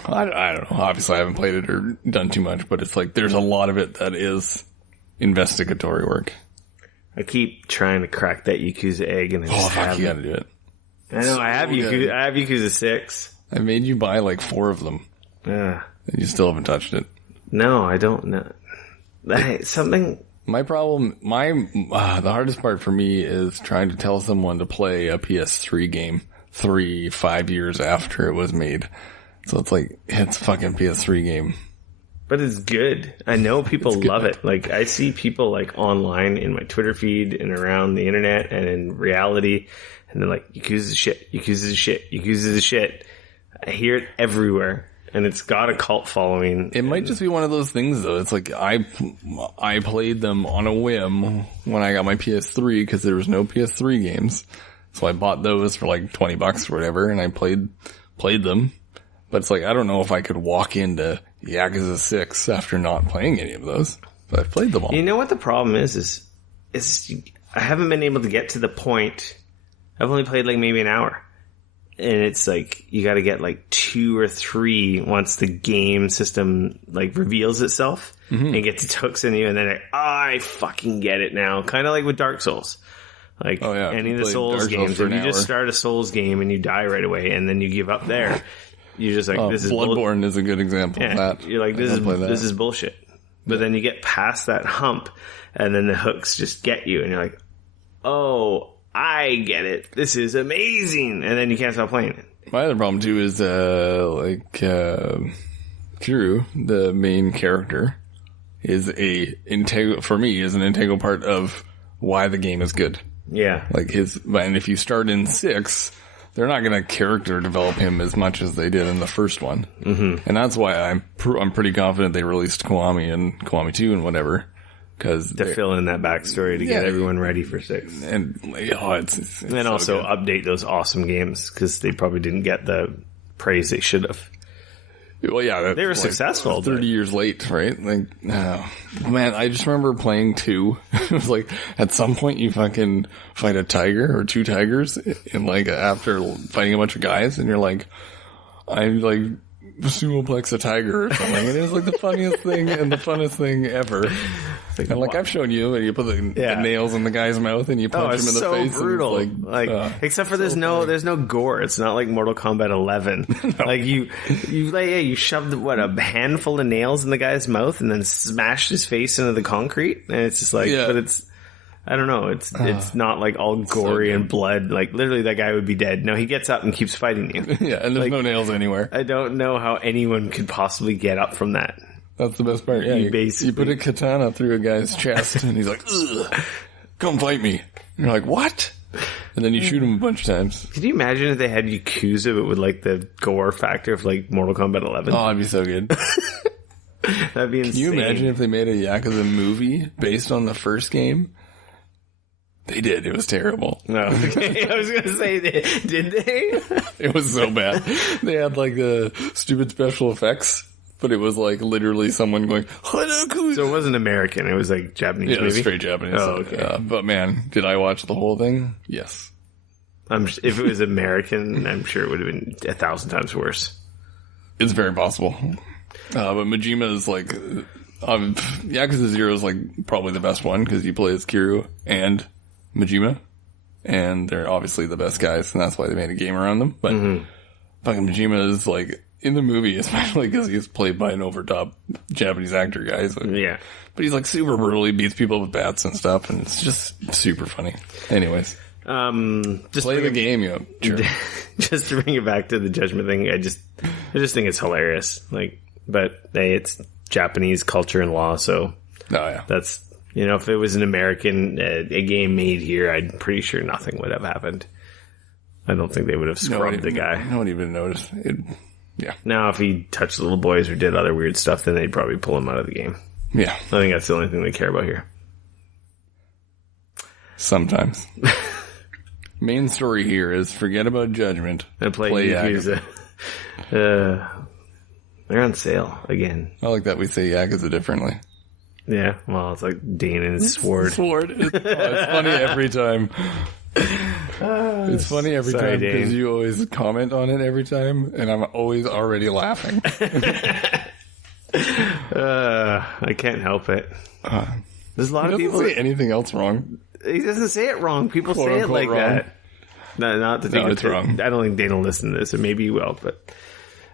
I don't know. Obviously, I haven't played it or done too much, but it's like there's a lot of it that is investigatory work. I keep trying to crack that Yakuza egg, and I just haven't. You gotta do it. I know. I have Yakuza. I have Yakuza 6. I made you buy like 4 of them. Yeah. And you still haven't touched it. No, I don't know. Something. My problem, the hardest part for me is trying to tell someone to play a PS3 game 5 years after it was made. So it's like, it's a fucking PS3 game. But it's good. I know people love it. Like, I see people, like, online in my Twitter feed and around the internet and in reality, and they're like, Yakuza's shit, Yakuza's shit, Yakuza's shit. I hear it everywhere, and it's got a cult following. It might just be one of those things, though. It's like, I played them on a whim when I got my PS3, because there was no PS3 games. So I bought those for like $20 or whatever, and I played them. But it's like, I don't know if I could walk into Yakuza 6 after not playing any of those. But I've played them all. You know what the problem is I haven't been able to get to the point. I've only played like maybe an hour. And it's like, you gotta get like 2 or 3 once the game system like reveals itself and gets its hooks in you, and then I fucking get it now. Kind of like with Dark Souls. Like any of the Souls games. If you just start a Souls game and you die right away and then you give up there, you're just like, this is Bloodborne is a good example of that. You're like, this is bullshit. But then you get past that hump, and then the hooks just get you, and you're like, oh, I get it. This is amazing. And then you can't stop playing it. My other problem too is Kiro, the main character, is an integral part of why the game is good. Yeah. And if you start in 6, they're not going to character develop him as much as they did in the first one. Mm-hmm. And that's why I'm pretty confident they released Kiwami and Kiwami 2 and whatever. Cause to fill in that backstory to get everyone ready for 6. And it's and also so update those awesome games, because they probably didn't get the praise they should have. Well, yeah, they were successful. 30 years late, right? Like, man, I just remember playing 2. It was like, at some point you fucking fight a tiger or 2 tigers, and like after fighting a bunch of guys, and you're like, I'm like sumoplex a tiger or something. And it was like the funniest thing and the funnest thing ever. And like, I've shown you, and you put the nails in the guy's mouth and you punch him in the face. It's so brutal. Except for there's no gore. It's not like Mortal Kombat 11. No. Like you shoved a handful of nails in the guy's mouth and then smashed his face into the concrete. And it's just like, but it's, I don't know. It's not like all gory and blood. Like literally that guy would be dead. No, he gets up and keeps fighting you. Yeah. And there's no nails anywhere. I don't know how anyone could possibly get up from that. That's the best part. Yeah, you put a katana through a guy's chest, and he's like, ugh, come fight me. And you're like, what? And then you shoot him a bunch of times. Could you imagine if they had Yakuza, but with like the gore factor of like Mortal Kombat 11? Oh, that'd be so good. That'd be insane. Can you imagine if they made a Yakuza movie based on the first game? They did. It was terrible. No. I was going to say, did they? It was so bad. They had like the stupid special effects. But it was like literally someone going, Hanaku. So it wasn't American, it was like Japanese movie? Yeah, it was straight Japanese. Oh, okay. But man, did I watch the whole thing? Yes. If it was American, I'm sure it would have been 1,000 times worse. It's very possible. But Majima is like, Yakuza 0 is like probably the best one, because you play as Kiryu and Majima. And they're obviously the best guys, and that's why they made a game around them. But fucking Majima is like, in the movie, especially because he's played by an overtop Japanese actor guy. So, yeah. But he's like super brutal. He beats people with bats and stuff, and it's just super funny. Anyways. Just play the game, sure. Just to bring it back to the Judgment thing, I just think it's hilarious. Like, but it's Japanese culture and law, so that's, if it was an American, a game made here, I'm pretty sure nothing would have happened. I don't think they would have scrubbed the guy. No one even noticed. Yeah. Now, if he touched little boys or did other weird stuff, then they'd probably pull him out of the game. Yeah. I think that's the only thing they care about here. Sometimes. Main story here is forget about Judgment and play Yakuza. They're on sale again. I like that we say Yakuza differently. Yeah, well, it's like Dane and his sword. It's funny every time. It's funny every time because you always comment on it every time, and I'm always already laughing. I can't help it. There's a lot of people. He doesn't say anything else wrong. He doesn't say it wrong. People say it like wrong. That. Not to take it's wrong. I don't think Dane will listen to this, or maybe he will, but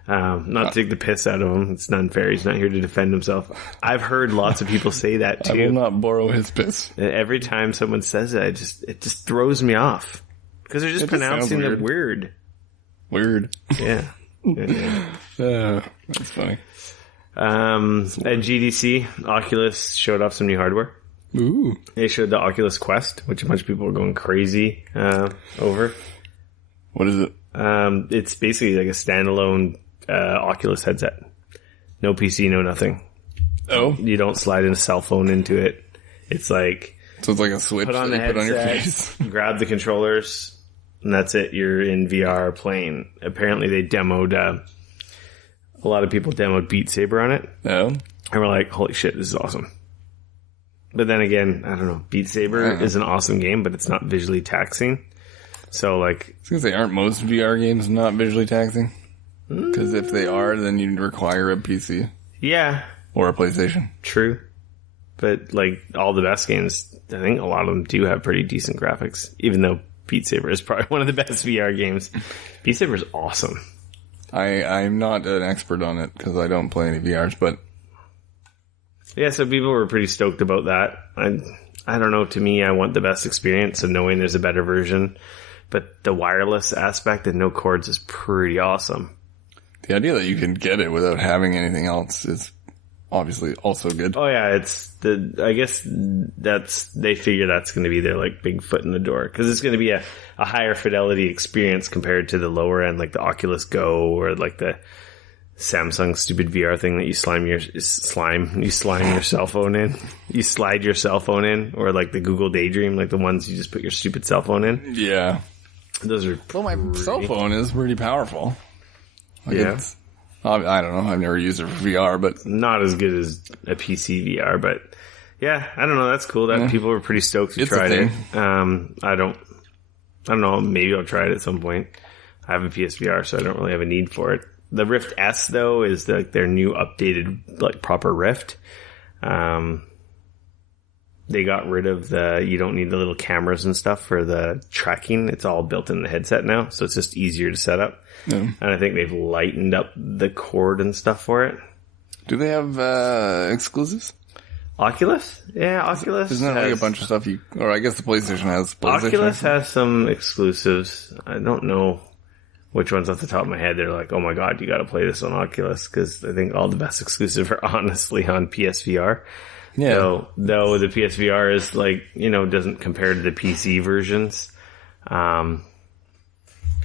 not to take the piss out of him. It's unfair. He's not here to defend himself. I've heard lots of people say that too. I will not borrow his piss. Every time someone says it, it just throws me off because they're just pronouncing it weird. Weird. Yeah. That's funny. At GDC, Oculus showed off some new hardware. Ooh. They showed the Oculus Quest, which a bunch of people were going crazy over. What is it? It's basically like a standalone Oculus headset. No PC, no nothing. Oh. You don't slide a cell phone into it. It's like... So it's like a switch put on the that you put on your headset, face. grab the controllers, and that's it. You're in VR playing. Apparently they demoed... a lot of people demoed Beat Saber on it. Oh. And we're like, holy shit, this is awesome. But then again, I don't know. Beat Saber is an awesome game, but it's not visually taxing. So, like... I was going to say, aren't most VR games not visually taxing? Because if they are, then you'd require a PC. Yeah. Or a PlayStation. True. But, like, all the best games, I think a lot of them do have pretty decent graphics. Even though Beat Saber is probably one of the best VR games. Beat Saber is awesome. I'm not an expert on it, because I don't play any VRs, but... Yeah, so people were pretty stoked about that. I don't know, to me, I want the best experience of knowing there's a better version. But the wireless aspect and no cords is pretty awesome. The idea that you can get it without having anything else is obviously also good. Oh yeah, I guess they figure that's going to be their like big foot in the door. Because it's going to be a higher fidelity experience compared to the lower end, like the Oculus Go or like the Samsung stupid VR thing that you slide your cell phone in. You slide your cell phone in, or like the Google Daydream, like the ones you just put your stupid cell phone in. Yeah. Those are Well, my cell phone is pretty powerful. Like yeah. I don't know. I've never used it for VR, but not as good as a PC VR, but yeah, I don't know. That's cool. That people were pretty stoked to try it. I don't know. Maybe I'll try it at some point. I have a PSVR, so I don't really have a need for it. The Rift S, though, is like their new updated, like, proper Rift. They got rid of you don't need the little cameras and stuff for the tracking. It's all built in the headset now, so it's just easier to set up. Yeah. And I think they've lightened up the cord and stuff for it. Do they have exclusives? Oculus? Yeah, Oculus. Isn't that like a bunch of stuff or I guess the PlayStation has PlayStation. Oculus has some exclusives. I don't know which ones off the top of my head. They're like, oh my god, you gotta play this on Oculus, because I think all the best exclusives are honestly on PSVR. Yeah. So, though the PSVR is like, doesn't compare to the PC versions.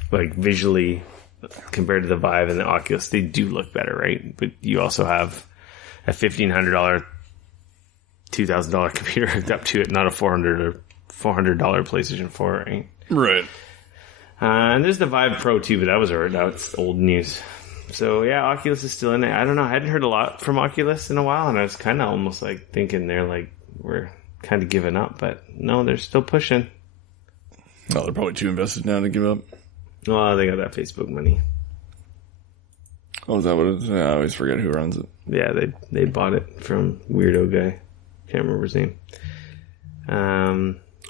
Like visually, compared to the Vive and the Oculus, they do look better, right? But you also have a $1,500, $2,000 computer hooked up to it, not a $400 or $400 PlayStation 4, right? Right. And there's the Vive Pro too, but that's old news. So yeah, Oculus is still in it. I don't know. I hadn't heard a lot from Oculus in a while, and I was kind of almost like thinking we're kind of giving up, but no, they're still pushing. Well, they're probably too invested now to give up. Oh, they got that Facebook money. Oh, is that what it is? I always forget who runs it. Yeah, they bought it from weirdo guy. Can't remember his name.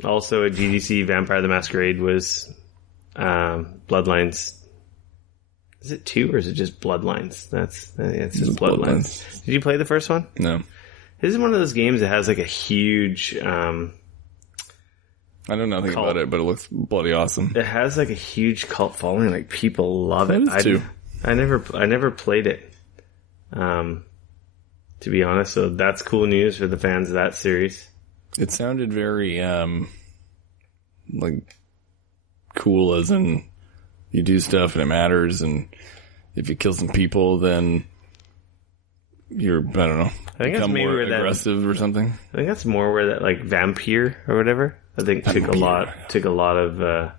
Also at GDC, Vampire the Masquerade was Bloodlines. Is it 2 or is it just Bloodlines? It's just Bloodlines. Did you play the first one? No. This is one of those games that has like a huge... I know nothing about it, but it looks bloody awesome. It has like a huge cult following. Like people love it. I never played it. To be honest, so that's cool news for the fans of that series. It sounded very like cool, as in you do stuff and it matters, and if you kill some people, then you're, I don't know, I think become more aggressive or something. I think that's more where that like vampire or whatever. I think took a lot of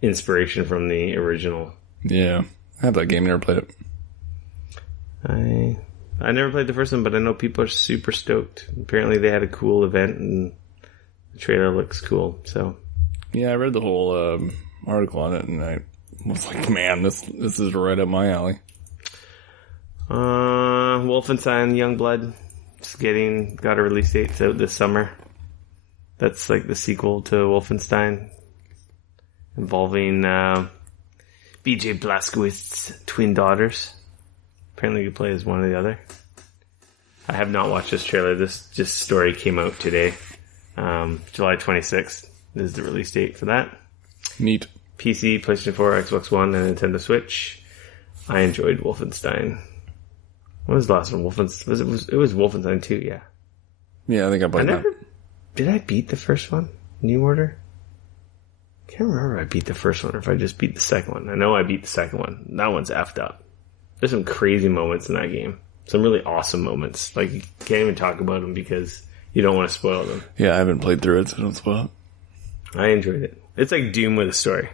inspiration from the original. Yeah, I have that game. Never played it. I never played the first one, but I know people are super stoked. Apparently, they had a cool event, and the trailer looks cool. So, yeah, I read the whole article on it, and I was like, "Man, this is right up my alley." Wolfenstein Youngblood got a release date. It's out this summer. That's like the sequel to Wolfenstein, involving B.J. Blazkowicz's twin daughters. Apparently you play as one or the other. I have not watched this trailer. This story came out today. July 26th is the release date for that. Neat. PC, PlayStation 4, Xbox One, and Nintendo Switch. I enjoyed Wolfenstein. What was the last one? Wolfenstein. It was Wolfenstein 2, yeah. Yeah, I think I played that. Did I beat the first one? New Order? Can't remember if I beat the first one or if I just beat the second one. I know I beat the second one. That one's effed up. There's some crazy moments in that game. Some really awesome moments. Like, you can't even talk about them because you don't want to spoil them. Yeah, I haven't played through it, so don't spoil it. I enjoyed it. It's like Doom with a story.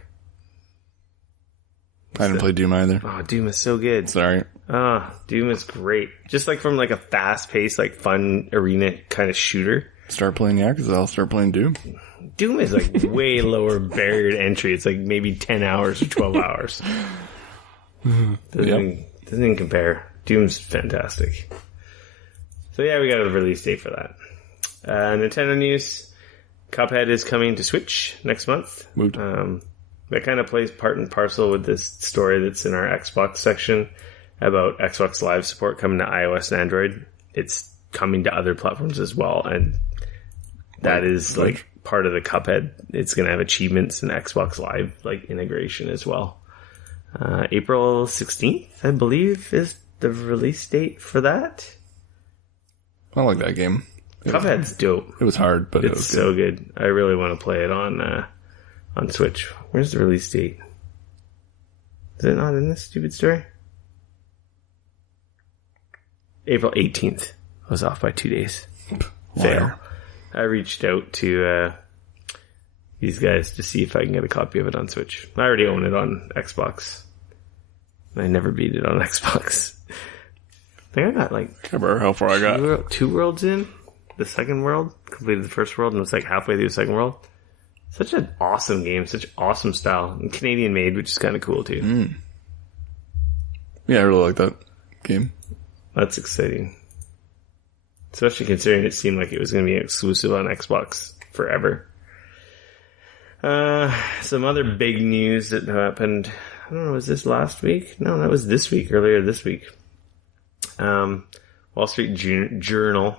I didn't play Doom either. Oh, Doom is so good. Sorry. Doom is great. Just like from like a fast-paced, like fun arena kind of shooter. Start playing Yakuza, I'll start playing Doom. Doom is like way lower barrier to entry. It's like maybe 10 hours or 12 hours. Doesn't even compare. Doom's fantastic. So yeah, we got a release date for that. Nintendo news. Cuphead is coming to Switch next month. That kind of plays part and parcel with this story that's in our Xbox section about Xbox Live support coming to iOS and Android. It's coming to other platforms as well, and that is like part of the Cuphead. It's going to have achievements in Xbox Live like integration as well. April 16th, I believe, is the release date for that. I like that game. Cuphead's dope. It was hard, but it was so good. I really want to play it on Switch. Where's the release date? Is it not in this stupid story? April 18th. I was off by 2 days. Fail. I reached out to these guys to see if I can get a copy of it on Switch. I already own it on Xbox. I never beat it on Xbox. I think I got like... I can't remember how far I got. 2 worlds in. The second world. Completed the first world and was like halfway through the second world. Such an awesome game. Such awesome style. And Canadian made, which is kind of cool too. Yeah, I really like that game. That's exciting. Especially considering it seemed like it was going to be exclusive on Xbox forever. Some other big news that happened. I don't know, was this last week? No, that was this week, earlier this week. Wall Street Journal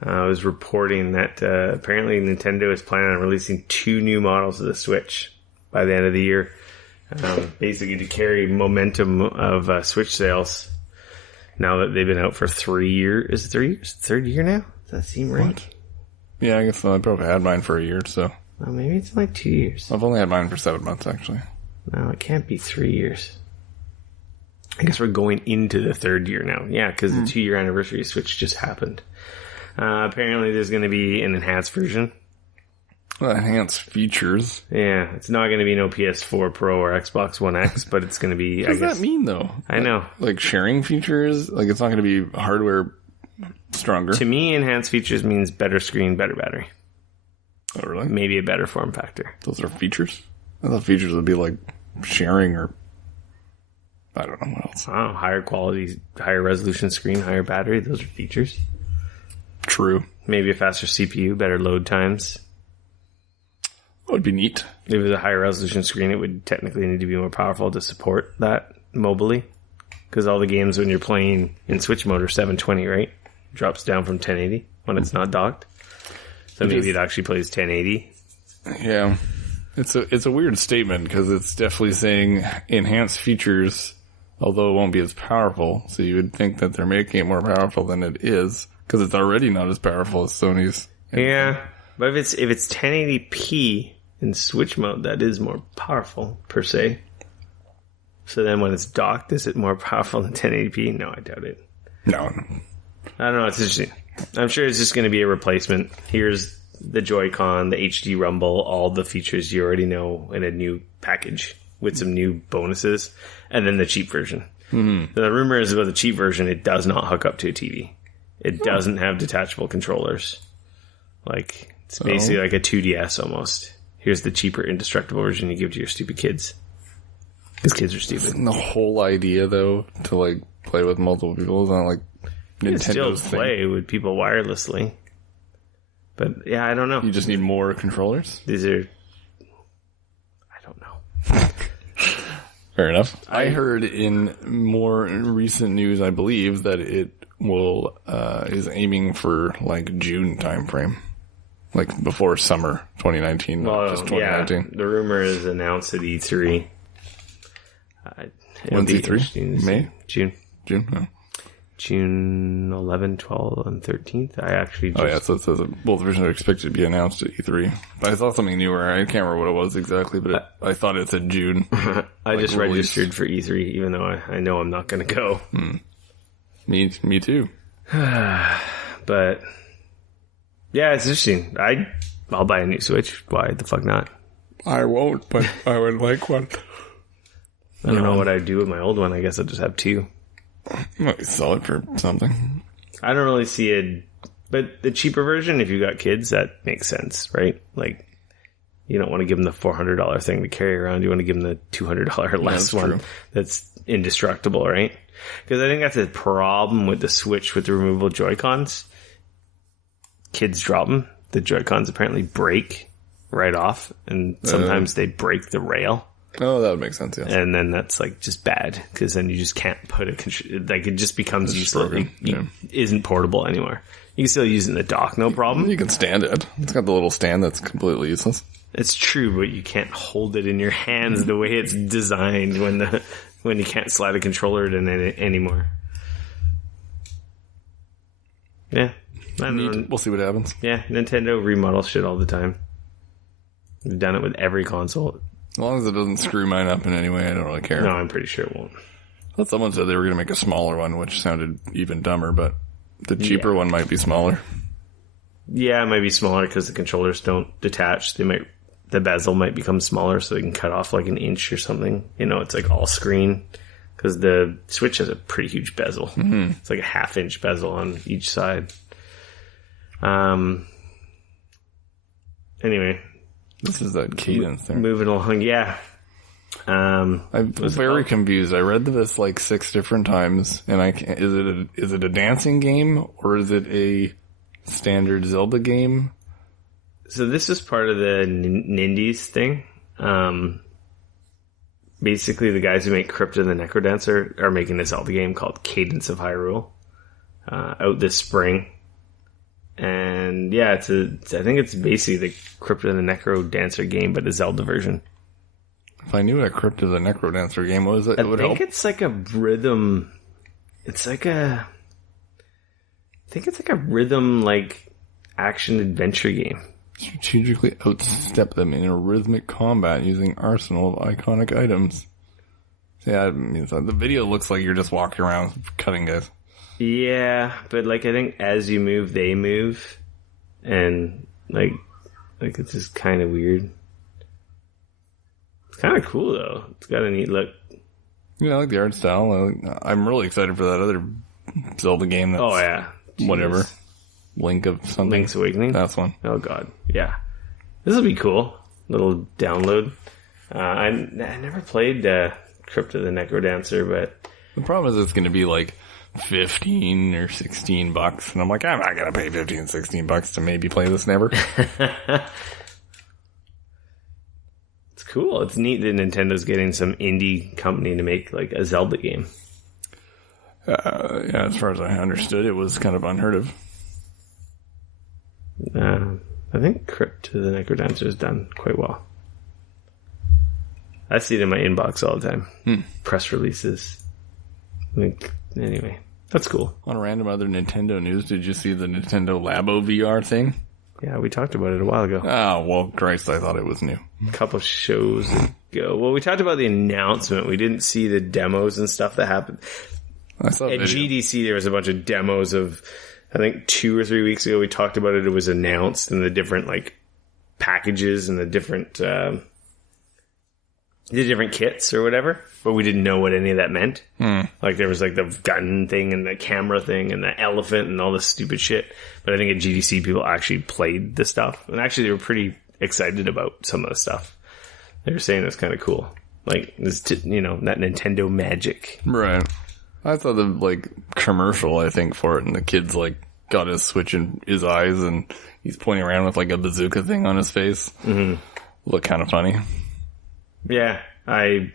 was reporting that apparently Nintendo is planning on releasing 2 new models of the Switch by the end of the year. Basically to carry momentum of Switch sales. Now that they've been out for 3 years. Is it 3 years? 3rd year now? Does that seem right? What? Yeah, I guess so. I probably had mine for a year, so. Well, maybe it's like 2 years. I've only had mine for 7 months, actually. No, it can't be 3 years. I guess we're going into the 3rd year now. Yeah, because the 2-year anniversary of Switch just happened. Apparently there's going to be an enhanced version. Enhanced features. Yeah, it's not going to be no PS4 Pro or Xbox One X, but it's going to be... What does that mean, though? I know. Like sharing features? Like it's not going to be hardware stronger? To me, enhanced features means better screen, better battery. Oh, really? Maybe a better form factor. Those are features? I thought features would be like sharing or... I don't know what else. Oh, higher quality, higher resolution screen, higher battery. Those are features. True. Maybe a faster CPU, better load times. That would be neat. If it was a higher resolution screen, it would technically need to be more powerful to support that mobily. Because all the games when you're playing in Switch mode are 720, right? Drops down from 1080 when it's not docked. So maybe it actually plays 1080. Yeah. It's a weird statement because it's definitely saying enhanced features, although it won't be as powerful. So you would think that they're making it more powerful than it is because it's already not as powerful as Sony's. Yeah. But if it's 1080p in Switch mode, that is more powerful, per se. So then when it's docked, is it more powerful than 1080p? No, I doubt it. No. I don't know, it's interesting. I'm sure it's just going to be a replacement. Here's the Joy-Con, the HD Rumble, all the features you already know in a new package with some new bonuses, and then the cheap version. Mm-hmm. The rumor is about the cheap version, it does not hook up to a TV. It doesn't have detachable controllers. Like... It's basically like a 2DS almost. Here's the cheaper, indestructible version you give to your stupid kids. Because kids are stupid. Isn't the whole idea, though, to like play with multiple people? Is not like Nintendo's you can still play with people wirelessly. But yeah, I don't know. You just need more controllers? These are... I don't know. Fair enough. I heard in more recent news, I believe, that it will is aiming for like June timeframe. Like before summer 2019, not just 2019. Yeah, the rumor is announced at E3. When's E3? May? June. June? No. June 11, 12, and 13th. I actually just... Oh, yeah, so it says that both versions are expected to be announced at E3. But I saw something newer. I can't remember what it was exactly, but I thought it said June. I just registered for E3, even though I know I'm not going to go. Me too. But, yeah, it's interesting. I'll buy a new Switch. Why the fuck not? I won't, but I would like one. I don't know what I'd do with my old one. I guess I'll just have two. Might sell it for something. I don't really see it, but the cheaper version, if you got kids, that makes sense, right? Like, you don't want to give them the $400 thing to carry around. You want to give them the $200 less one that's indestructible, right? Because I think that's a problem with the Switch with the removable Joy-Cons. Kids drop them. The Joy-Cons apparently break right off, and sometimes they break the rail. Oh, that would make sense, yes. And then that's like just bad, because then you just can't put like it just becomes useless. It isn't portable anymore. You can still use it in the dock, no problem. You can stand it. It's got the little stand that's completely useless. It's true, but you can't hold it in your hands the way it's designed when you can't slide a controller in it anymore. Yeah. We'll see what happens. Yeah, Nintendo remodels shit all the time. They've done it with every console. As long as it doesn't screw mine up in any way, I don't really care. No, I'm pretty sure it won't. But someone said they were going to make a smaller one, which sounded even dumber, but the cheaper one might be smaller. Yeah, it might be smaller because the controllers don't detach. The bezel might become smaller so they can cut off like an inch or something. You know, it's like all screen. Because the Switch has a pretty huge bezel. Mm-hmm. It's like a 1/2-inch bezel on each side. Anyway. This is that cadence there. Moving along, yeah. I'm very confused. I read this like 6 different times, and is it a dancing game or is it a standard Zelda game? So this is part of the Nindies thing. Basically, the guys who make Crypt of the Necrodancer are making a Zelda game called Cadence of Hyrule out this spring. And yeah, I think it's basically the Crypt of the Necrodancer game, but a Zelda version. If I knew what a Crypt of the Necrodancer game was, it would help. I think it's like a rhythm. It's like I think it's like a rhythm, like action adventure game. Strategically outstep them in a rhythmic combat using arsenal of iconic items. Yeah, I mean, the video looks like you're just walking around cutting guys. Yeah, but like I think as you move, they move, and like it's just kind of weird. It's kind of cool though. It's got a neat look. Yeah, I like the art style. I'm really excited for that other Zelda game. That's whatever. Link of something. Link's Awakening? That's one. Oh god, yeah. This will be cool. Little download. I never played Crypt of the Necrodancer, but the problem is it's going to be like $15 or $16, and I'm like, I'm not going to pay $15, $16 to maybe play this never. It's cool. It's neat that Nintendo's getting some indie company to make like a Zelda game. Yeah, as far as I understood, it was kind of unheard of. I think Crypt of the Necrodancer is done quite well. I see it in my inbox all the time. Press releases. Anyway, that's cool. On random other Nintendo news, did you see the Nintendo Labo VR thing? Yeah, we talked about it a while ago. Oh, well, Christ, I thought it was new. A couple shows ago. Well, we talked about the announcement. We didn't see the demos and stuff that happened. I saw at GDC, there was a bunch of demos of, I think 2 or 3 weeks ago, we talked about it. It was announced and the different like packages and the different kits or whatever, but we didn't know what any of that meant. Like there was like the gun thing and the camera thing and the elephant and all this stupid shit. But I think at GDC people actually played the stuff, and actually they were pretty excited about some of the stuff. They were saying it was kind of cool, like this, that Nintendo magic. Right. I saw the like commercial, I think, for it, and the kid's like got his Switch in his eyes and he's pointing around with like a bazooka thing on his face. Look kind of funny. Yeah, I'm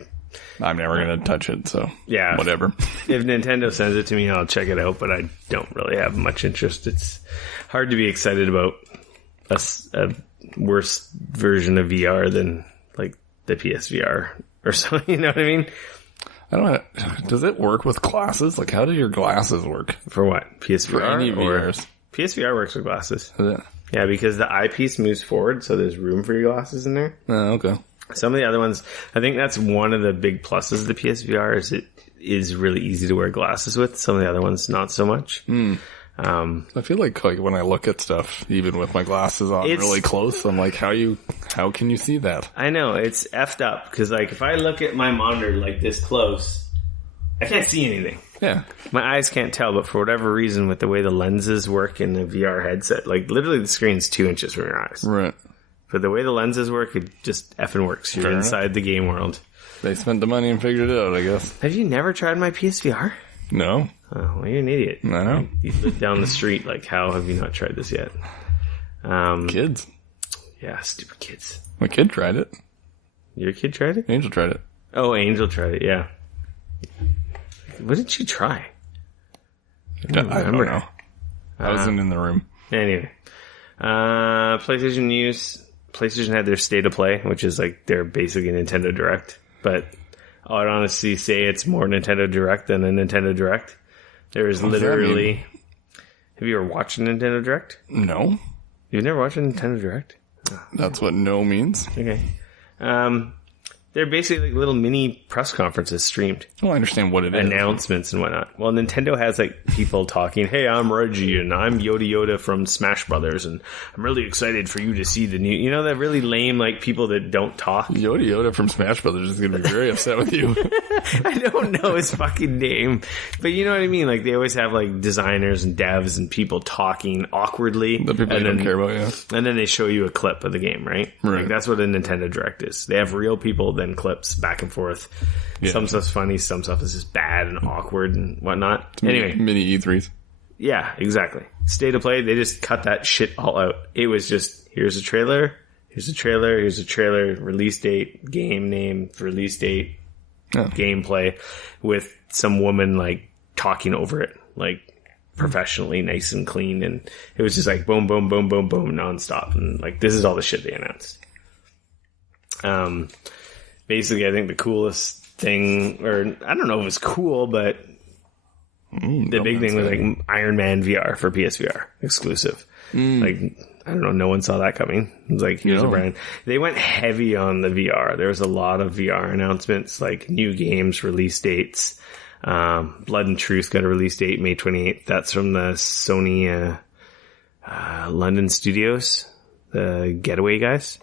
never going to touch it, so yeah, whatever. If Nintendo sends it to me, I'll check it out, but I don't really have much interest. It's hard to be excited about a worse version of VR than like the PSVR or something, you know what I mean? I don't know. Does it work with glasses? Like, how do your glasses work? For what? PSVR? For any VRs. PSVR works with glasses. Is it? Yeah, because the eyepiece moves forward, so there's room for your glasses in there. Oh, okay. Some of the other ones, I think that's one of the big pluses of the PSVR is it is really easy to wear glasses with. Some of the other ones, not so much. I feel like when I look at stuff, even with my glasses on really close, I'm like, how can you see that? I know, it's effed up, because like, if I look at my monitor like this close, I can't see anything. Yeah. My eyes can't tell, but for whatever reason, with the way the lenses work in the VR headset, like literally the screen's 2 inches from your eyes. Right. But the way the lenses work, it just effing works. You're inside the game world. They spent the money and figured it out, I guess. Have you never tried my PSVR? No. Oh, well, you're an idiot. I know. You live down the street, like, how have you not tried this yet? Kids. Yeah, stupid kids. My kid tried it. Your kid tried it? Angel tried it. Oh, Angel tried it, yeah. What did she try? I don't know. I wasn't in the room. Anyway. PlayStation news. PlayStation had their State of Play, which is like their basically Nintendo Direct. But I'd honestly say it's more Nintendo Direct than a Nintendo Direct. There is literally... Have you ever watched a Nintendo Direct? No. You've never watched a Nintendo Direct? That's what no means. Okay. They're basically like little mini press conferences streamed. Well, I understand what it is. Announcements and whatnot. Well, Nintendo has like people talking, hey, I'm Reggie and I'm Yoda from Smash Brothers and I'm really excited for you to see the new, that really lame like people that don't talk. Yoda from Smash Brothers is going to be very upset with you. I don't know his fucking name, but you know what I mean? Like they always have like designers and devs and people talking awkwardly. The people you don't care about, yeah. And then they show you a clip of the game, right? Like that's what a Nintendo Direct is. They have real people then clips back and forth. Yeah. Some stuff's funny, some stuff is just bad and awkward and whatnot. Anyway. Mini E3s. Yeah, exactly. State of Play, they just cut that shit all out. It was just, here's a trailer, release date, game name, release date, gameplay, with some woman like talking over it, like professionally, nice and clean. And it was just like boom, boom, boom, boom, boom, nonstop. And like, this is all the shit they announced. Basically, I think the coolest thing, or I don't know if it was cool, but the big thing was like Iron Man VR for PSVR exclusive. Like, I don't know, no one saw that coming. It was like, here's a brand. They went heavy on the VR. There was a lot of VR announcements, like new games, release dates. Blood and Truth got a release date, May 28th. That's from the Sony London studios, the Getaway guys.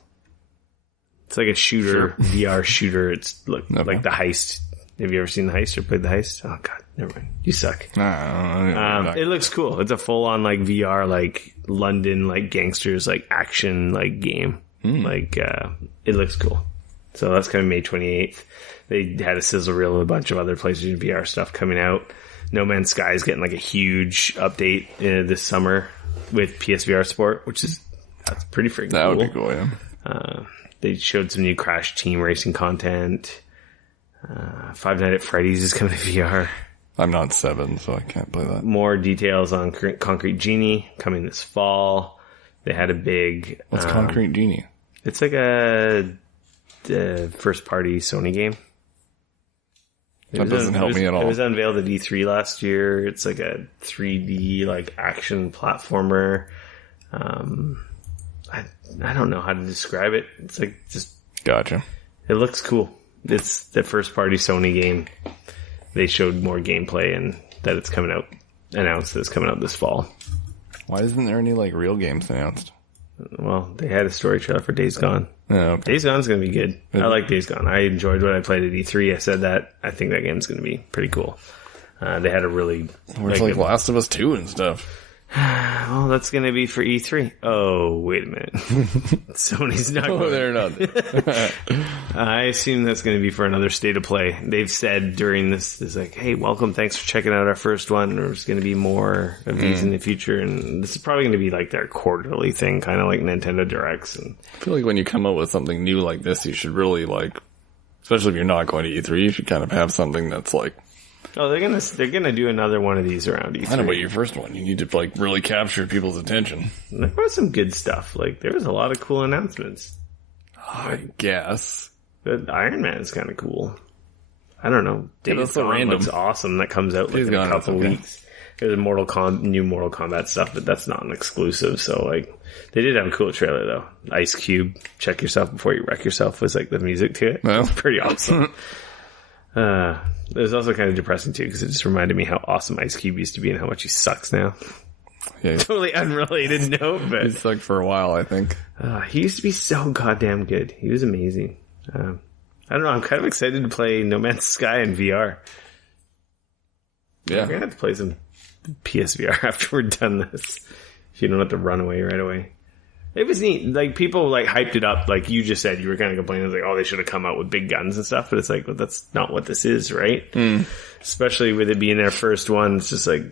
It's like a shooter, VR shooter. It's like the Heist. Have you ever seen the Heist or played the Heist? Oh god, never mind. You suck. It looks cool. It's a full on like VR, like London, like gangsters, like action, like game. Like it looks cool. So that's coming May 28th. They had a sizzle reel of a bunch of other PlayStation VR stuff coming out. No Man's Sky is getting like a huge update this summer with PSVR support, that's pretty freaking cool. That would be cool, yeah. They showed some new Crash Team Racing content. Five Nights at Freddy's is coming to VR. I'm not 7, so I can't play that. More details on Concrete Genie coming this fall. They had a big... What's Concrete Genie? It's like a first-party Sony game. That doesn't help me at all. It was unveiled at E3 last year. It's like a 3D like action platformer. I don't know how to describe it. It's like just... Gotcha. It looks cool. It's the first party Sony game. They showed more gameplay and that it's coming out, announced that it's coming out this fall. Why isn't there any like real games announced? Well, they had a story trailer for Days Gone. Oh, okay. Days Gone's going to be good. I like Days Gone. I enjoyed what I played at E3. I said that. I think that game's going to be pretty cool. They had a really... Where's like Last of Us 2 and stuff? Well, that's going to be for E3. Oh, wait a minute. Sony's not going. Oh, they're not. I assume that's going to be for another State of Play. They've said during this, it's like, hey, welcome, thanks for checking out our first one. There's going to be more of these in the future. And this is probably going to be like their quarterly thing, kind of like Nintendo Directs. And I feel like when you come up with something new like this, you should really like, especially if you're not going to E3, you should kind of have something that's like, oh, they're gonna do another one of these around E3. I don't know about your first one. You need to like really capture people's attention. There was some good stuff. Like there was a lot of cool announcements. I guess. But Iron Man is kind of cool. I don't know. That's so random. Looks awesome. That comes out like in a couple weeks. There's new Mortal Kombat stuff, but that's not an exclusive. So like, they did have a cool trailer though. Ice Cube, check yourself before you wreck yourself was like the music to it. Well. It's pretty awesome. It was also kind of depressing too because it just reminded me how awesome Ice Cube used to be and how much he sucks now. Yeah, totally unrelated note, but he sucked for a while, I think. He used to be so goddamn good. He was amazing. I don't know. I'm kind of excited to play No Man's Sky in VR. Yeah, we're gonna have to play some PSVR after we're done this. If you don't have to run away right away. It was neat. Like, people, like, hyped it up. Like you just said, you were kind of complaining, like, oh, they should have come out with big guns and stuff. But it's like, well, that's not what this is, right? Especially with it being their first one. It's just like,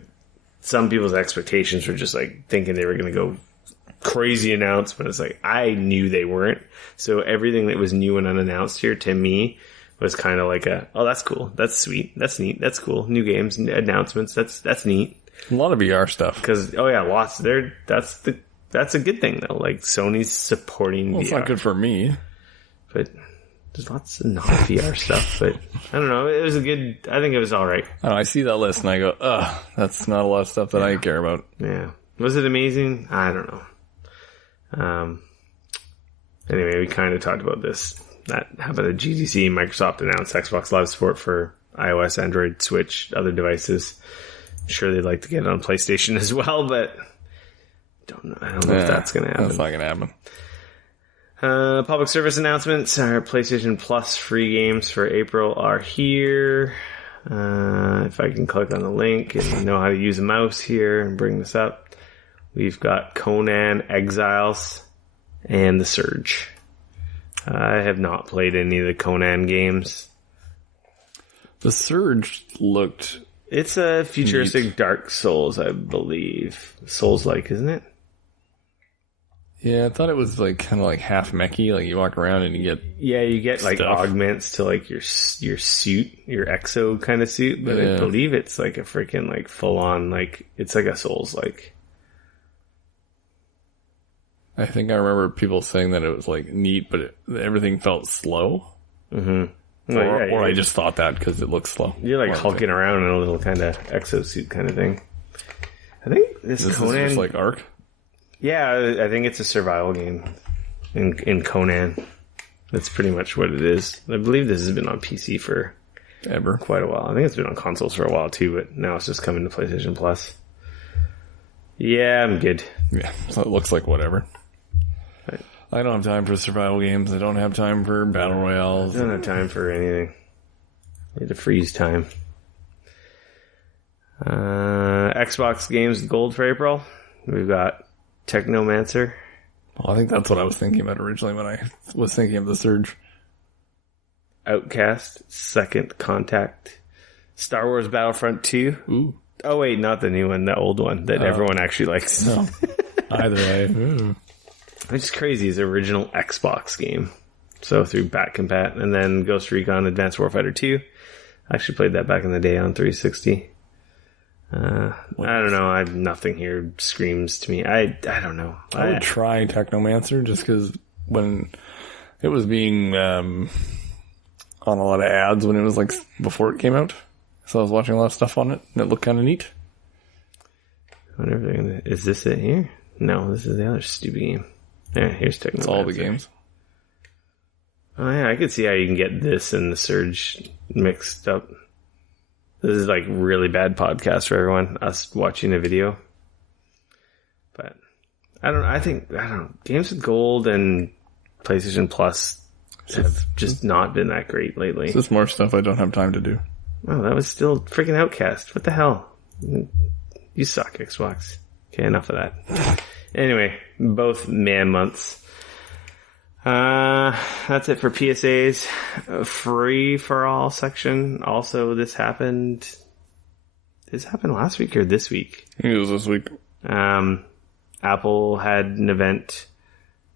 some people's expectations were just like thinking they were going to go crazy announcement. It's like, I knew they weren't. So everything that was new and unannounced here to me was kind of like oh, that's cool. That's sweet. That's neat. That's cool. New games, announcements. That's neat. A lot of VR stuff. Because, oh yeah, lots there. That's a good thing, though. Like, Sony's supporting VR. It's not good for me. But there's lots of non-VR stuff. But I don't know. It was I think it was all right. I see that list and I go, ugh, that's not a lot of stuff that I care about. Yeah. Was it amazing? I don't know. Anyway, we kind of talked about this. How about the GDC? Microsoft announced Xbox Live support for iOS, Android, Switch, other devices. I'm sure they'd like to get it on PlayStation as well, but... I don't know if that's going to happen. That's not going to happen. Public service announcements. Our PlayStation Plus free games for April are here. If I can click on the link and know how to use a mouse here and bring this up. We've got Conan Exiles and The Surge. I have not played any of the Conan games. The Surge looked... It's a futuristic Dark Souls, I believe. Souls-like, isn't it? Yeah, I thought it was like kind of like half mechy. Like you walk around and you get like augments to like your suit, your exo kind of suit. But I believe it's like a freaking like full on like it's like a Souls like. I think I remember people saying that it was like neat, but everything felt slow. Mm-hmm. Or I just thought that because it looks slow. You're like hulking around in a little kind of exosuit kind of thing. I think this Conan is just like Ark. Yeah, I think it's a survival game in Conan. That's pretty much what it is. I believe this has been on PC for quite a while. I think it's been on consoles for a while too, but now it's just coming to PlayStation Plus. Yeah, I'm good. Yeah, so it looks like whatever. Right. I don't have time for survival games. I don't have time for battle royales. I don't have time for anything. I need to freeze time. Xbox games Gold for April. We've got Technomancer. Well, I think that's what I was thinking about originally when I was thinking of The Surge. Outcast, Second Contact, Star Wars Battlefront 2. Ooh. Oh wait, not the new one, the old one that everyone actually likes. No. Either way. Which is crazy. It's an original Xbox game. So through Bat Compat, and then Ghost Recon Advanced Warfighter 2. I actually played that back in the day on 360. I don't know. Nothing here screams to me. I don't know. I would try Technomancer just because when it was being on a lot of ads when it was like before it came out. So I was watching a lot of stuff on it and it looked kind of neat. Is this it here? No, this is the other stupid game. Yeah, here's Technomancer. It's all the games. Oh yeah, I could see how you can get this and The Surge mixed up. This is like really bad podcast for everyone, us watching a video. But I don't know. Games with Gold and PlayStation Plus have just not been that great lately. It's just more stuff I don't have time to do. Oh, that was still freaking Outcast. What the hell? You suck, Xbox. Okay, enough of that. Anyway, both man months. That's it for PSAs. Free for all section. Also, this happened last week or this week? I think it was this week. Apple had an event.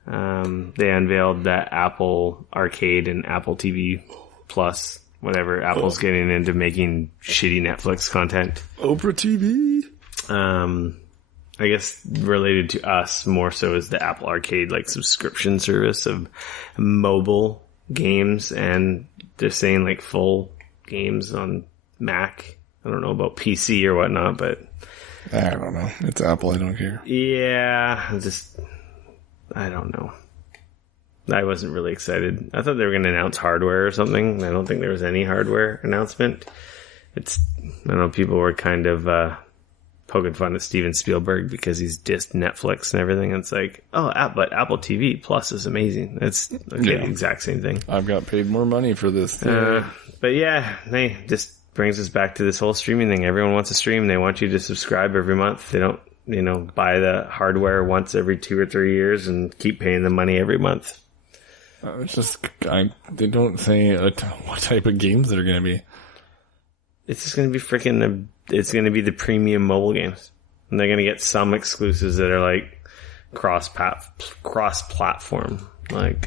They unveiled that Apple Arcade and Apple TV Plus, whatever. Apple's getting into making shitty Netflix content. Oprah TV. I guess related to us more so is the Apple Arcade like subscription service of mobile games, and they're saying like full games on Mac. I don't know about PC or whatnot, but I don't know. It's Apple. I don't care. Yeah, I don't know. I wasn't really excited. I thought they were going to announce hardware or something. I don't think there was any hardware announcement. I don't know, people were kind of poking fun at Steven Spielberg because he's dissed Netflix and everything. And it's like, but Apple TV Plus is amazing. It's the exact same thing. I've got paid more money for this thing. But yeah, they just brings us back to this whole streaming thing. Everyone wants to stream. They want you to subscribe every month. They don't, buy the hardware once every 2 or 3 years and keep paying the money every month. It's just, they don't say what type of games they're going to be. It's just going to be it's going to be the premium mobile games. And they're going to get some exclusives that are like cross-platform. Like,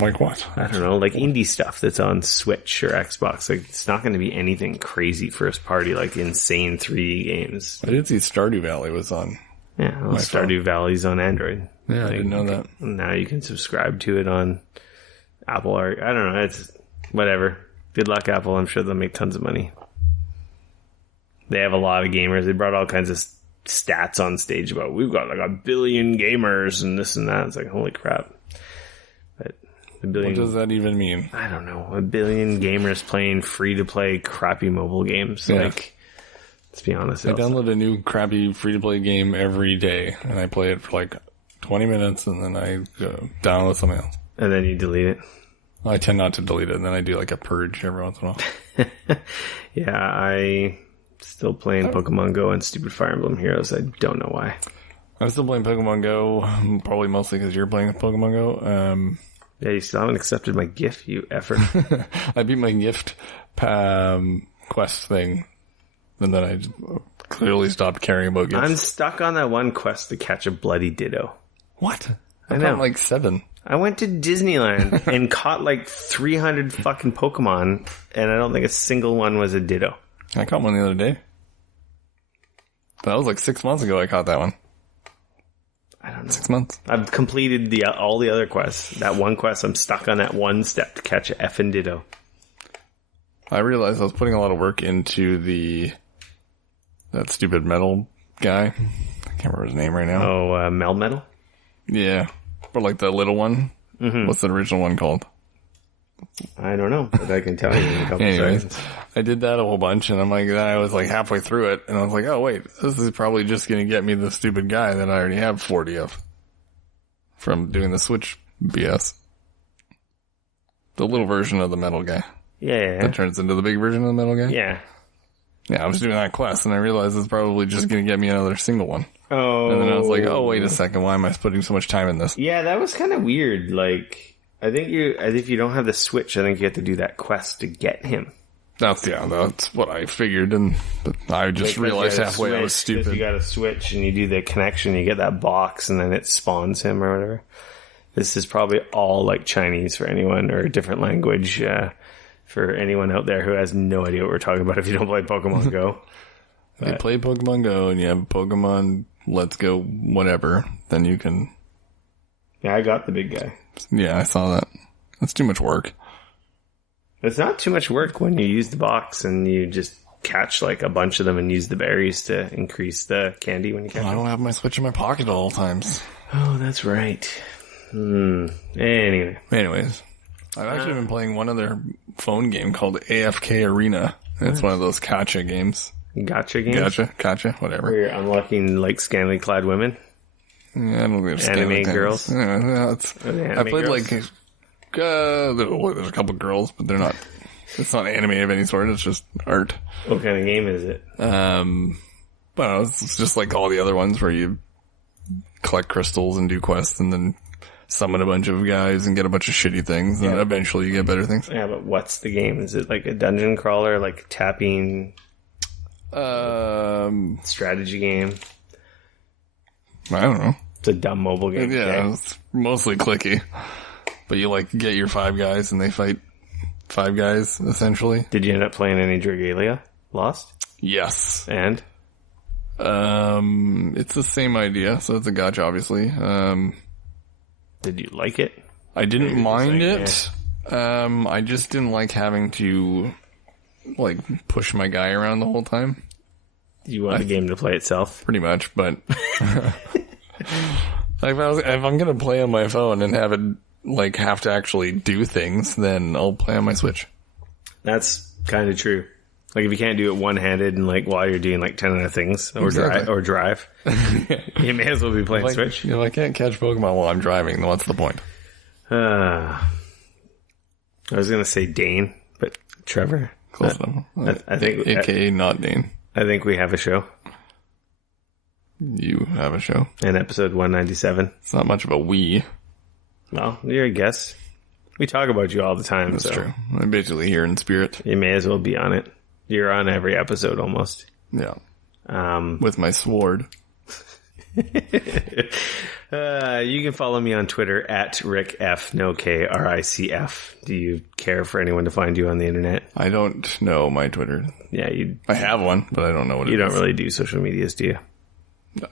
like what? I don't know, like indie stuff that's on Switch or Xbox. Like, it's not going to be anything crazy first party, like insane 3D games. I did see Stardew Valley was on. Yeah, well, Stardew Valley's on Android. Yeah, I didn't know that. Now you can subscribe to it on Apple. Or I don't know. It's whatever. Good luck, Apple. I'm sure they'll make tons of money. They have a lot of gamers. They brought all kinds of stats on stage about we've got like 1 billion gamers and this and that. It's like, holy crap. But 1 billion. What does that even mean? I don't know. 1 billion gamers playing free-to-play crappy mobile games. Yeah. Like, let's be honest. I download a new crappy free-to-play game every day, and I play it for like 20 minutes, and then I download something else. And then you delete it. I tend not to delete it, and then I do like a purge every once in a while. Yeah, I still playing Pokemon Go and stupid Fire Emblem Heroes. I don't know why. I'm still playing Pokemon Go, probably mostly because you're playing Pokemon Go. Yeah, you still haven't accepted my gift, you effort. I beat my gift quest thing, and then I clearly stopped caring about gifts. I'm stuck on that one quest to catch a bloody Ditto. What? I know. Like 7. I went to Disneyland and caught like 300 fucking Pokemon, and I don't think a single one was a Ditto. I caught one the other day. That was like 6 months ago I caught that one. I don't know. 6 months. I've completed all the other quests. That one quest, I'm stuck on that one step to catch a effing Ditto. I realized I was putting a lot of work into that stupid metal guy. I can't remember his name right now. Oh, Melmetal? Yeah. But like the little one. Mm-hmm. What's the original one called? I don't know, but I can tell you in a couple seconds. I did that a whole bunch, and I was like halfway through it, and I was like, oh wait, this is probably just going to get me the stupid guy that I already have 40 of. From doing the Switch BS. The little version of the metal guy. Yeah. That turns into the big version of the metal guy? Yeah. Yeah, I was doing that quest, and I realized it's probably just going to get me another single one. Oh. And then I was like, oh, wait a second, why am I putting so much time in this? Yeah, that was kind of weird. Like, I think if you don't have the Switch, I think you have to do that quest to get him. That's what I figured, but I just realized halfway I was stupid. You got a Switch, and you do the connection, you get that box, and then it spawns him or whatever. This is probably all like Chinese for anyone, or a different language, for anyone out there who has no idea what we're talking about if you don't play Pokemon Go. If you play Pokemon Go and you have Pokemon Let's Go whatever, then you can... Yeah, I got the big guy. Yeah, I saw that. That's too much work. It's not too much work when you use the box and you just catch like a bunch of them and use the berries to increase the candy when you catch them. I don't have my Switch in my pocket at all times. Oh, that's right. Anyways. I've actually been playing one other phone game called AFK Arena. It's one of those gacha games. Gacha games? Gotcha, whatever. Where you're unlocking like scantily clad women? Yeah, I don't think it's anime girls. Yeah, I played girls? There's a couple girls, but they're not. It's not anime of any sort. It's just art. What kind of game is it? But it's just like all the other ones where you collect crystals and do quests, and then summon a bunch of guys and get a bunch of shitty things, and eventually you get better things. Yeah, but what's the game? Is it like a dungeon crawler, like tapping? Strategy game. I don't know. It's a dumb mobile game. Yeah, it's mostly clicky. But you like get your 5 guys and they fight 5 guys, essentially. Did you end up playing any Dragalia? Lost? Yes. And? It's the same idea, so it's a gacha, obviously. Did you like it? I didn't mind it. I just didn't like having to like, push my guy around the whole time. You want the game to play itself? Pretty much, but if I'm going to play on my phone and have it, like, have to actually do things, then I'll play on my Switch. That's kind of true. Like, if you can't do it one-handed and, like, while you're doing, like, 10 other things, or drive, you may as well be playing Switch. You know, I can't catch Pokemon while I'm driving, then what's the point? I was going to say Dane, but Trevor. Close enough. I think... AKA not Dane. I think we have a show. You have a show. In episode 197. It's not much of a we. Well, you're a guest. We talk about you all the time. That's true. I'm basically here in spirit. You may as well be on it. You're on every episode almost. Yeah. With my sword. You can follow me on Twitter at RickF, no K, RICF. Do you care for anyone to find you on the internet? I don't know my Twitter. Yeah, I have one, but I don't know what it is. You don't really do social medias, do you?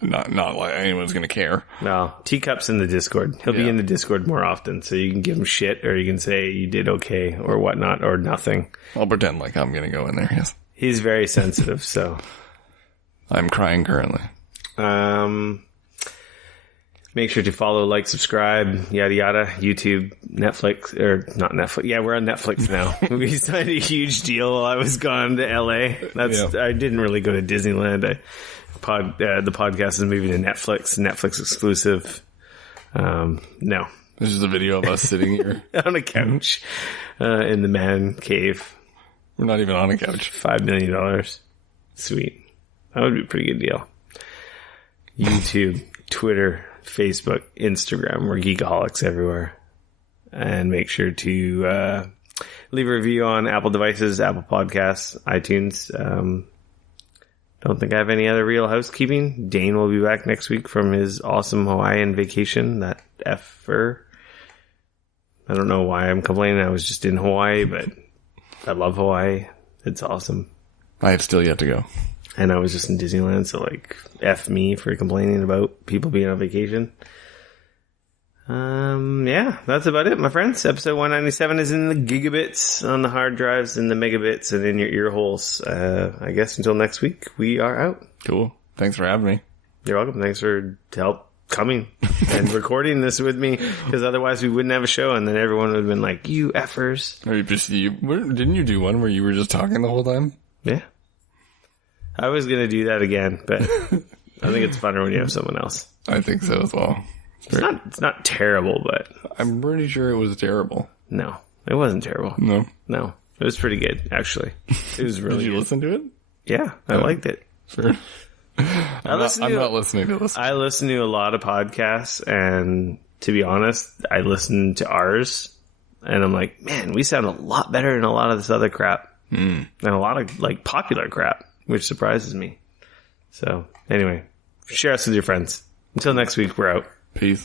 Not like anyone's going to care. No. Teacup's in the Discord. He'll be in the Discord more often, so you can give him shit, or you can say you did okay, or whatnot, or nothing. I'll pretend like I'm going to go in there, yes. He's very sensitive, so... I'm crying currently. Make sure to follow, like, subscribe, yada yada. YouTube, Netflix, or not Netflix. Yeah, we're on Netflix now. We signed a huge deal while I was gone to LA. I didn't really go to Disneyland. The podcast is moving to Netflix exclusive. No. This is a video of us sitting here on a couch in the man cave. We're not even on a couch. $5 million. Sweet. That would be a pretty good deal. YouTube, Twitter, Facebook, Instagram. We're Geekoholics everywhere. And make sure to leave a review on Apple devices, Apple Podcasts, iTunes. Don't think I have any other real housekeeping. Dane will be back next week from his awesome Hawaiian vacation. That effer. I don't know why I'm complaining. I was just in Hawaii, but I love Hawaii. It's awesome. I have still yet to go. And I was just in Disneyland, so, like, F me for complaining about people being on vacation. Yeah, that's about it, my friends. Episode 197 is in the gigabits on the hard drives and the megabits and in your ear holes. I guess until next week, we are out. Cool. Thanks for having me. You're welcome. Thanks for help coming and recording this with me, because otherwise we wouldn't have a show, and then everyone would have been like, you effers. Or didn't you do one where you were just talking the whole time? Yeah. I was going to do that again, but I think it's funner when you have someone else. I think so as well. It's not terrible, but... I'm pretty sure it was terrible. No, it wasn't terrible. No. It was pretty good, actually. It was really Did you listen to it? Yeah, I liked it. Sure. I'm not listening to this. I listen to a lot of podcasts, and to be honest, I listen to ours, and I'm like, man, we sound a lot better than a lot of this other crap. And a lot of, like, popular crap, which surprises me. So, anyway, share us with your friends. Until next week, we're out. Peace.